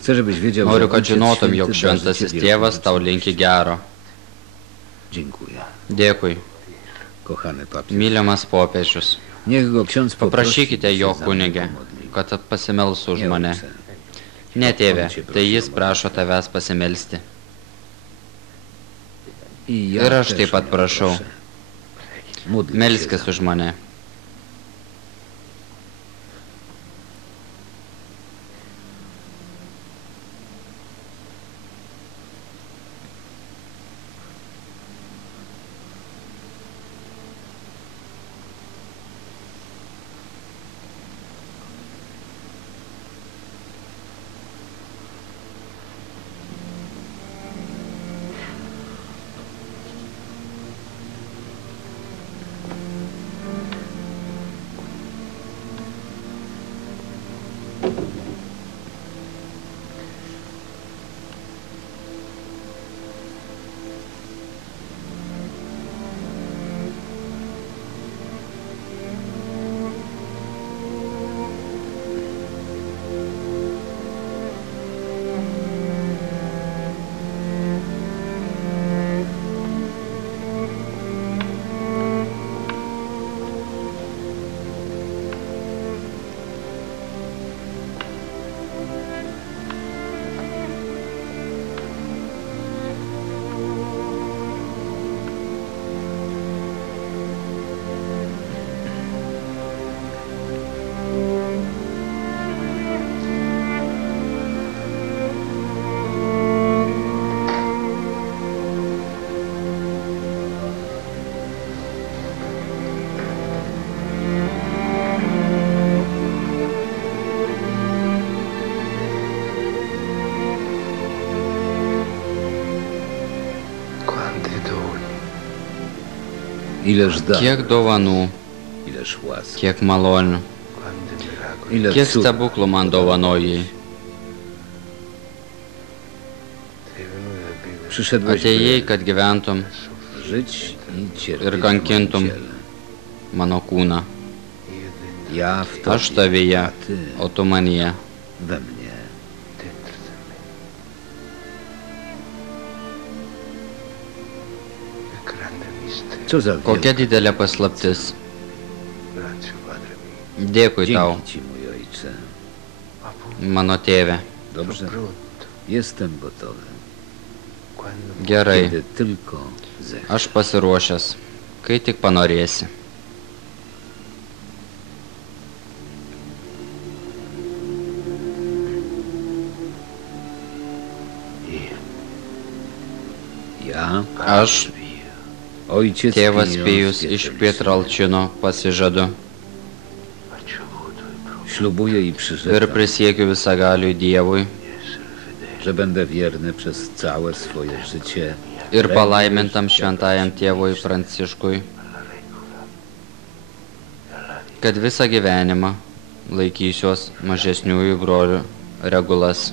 Chcę, żebyś wiedział, Noriu, że kad Ojciec žinotum, Święty jog darzy šventasis ciebie tėvas tau wielką linki miłość. gero. Dziękuję, Dėkui, kochany papież. mylimas popiežius. Niech go ksiądz poprosi, Paprašykite by się jo za mnie kunigė, pomodlił. kad pasimels už Nie mane. ojcze. Ne, tėve, tai jis prašo tavęs pasimelsti. I ja Ir aš też taip pat o nią prašau. proszę. Módl się Melskis za už mane. Quanti doni, Ileż dar, Kiek dovanų, ileż łask, kiek malonių, quanti miracoli. ile kiek cudów stebuklų man dovanojai. Sei venuto a vivere Przyszedłeś, Atėjai, by kad gyventum żyć i cierpieć ir w kankintum moim ciele. mano kūną. io dentro, Ja w Aš tobie, tavyje, a ty o tu manyje. we mnie. dentro di me. Che grande mistero. Co za Kokia wielka didelė paslaptis. Grazie, Padre mio. Dėkui tau, Dzięki ci, mój ojcze. Appunto, mano tėve. Dobrze, pronto. jestem gotowy. Quando Gerai, Kiedy tylko zechcesz. aš pasiruošęs, kai tik panorėsi. io, Ja, Aš, Pio, ojciec tėvas Pijos Pijus iš Pietrelcyn, Pietralčino, pasižadu faccio voto e prometto ślubuję i ir przyrzekam, prisiekiu visagaliui Dievui di essere fedele że będę wierny przez całe swoje życie ir palaimintam šventajam tėvui Pranciškui, alla regola e alla vita. kad visą gyvenimą laikysiuos mažesniųjų brolių regulas.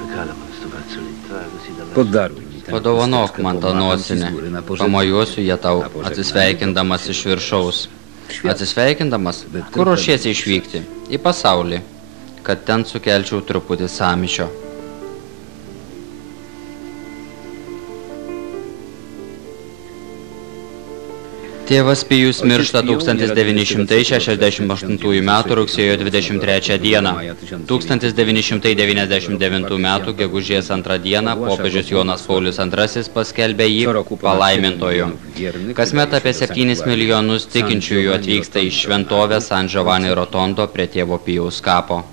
Regalami questo fazzoletto, così dalla Podaruj mi Padovanok man tą nosinę, pamojuosiu ją tau, atsisveikindamas iš viršaus. Atsisveikindamas, kur ruošiesi išvykti? Į pasaulį, kad ten sukelčiau truputį sąmyšio. Tėvas Pijus miršta 1968 m. rugsėjo 23 dieną. 1999 m. gegužės 2 dieną popiežius Jonas Paulius II paskelbė jį palaimintoju. Kasmet apie 7 milijonus tikinčiųjų atvyksta į šventovę San Giovanni Rotondo prie tėvo Pijaus kapo.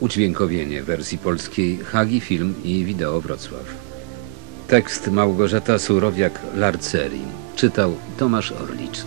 Udźwiękowienie wersji polskiej Hagi Film i Wideo Wrocław. Tekst Małgorzata Surowiak-Larceri. Czytał Tomasz Orlicz.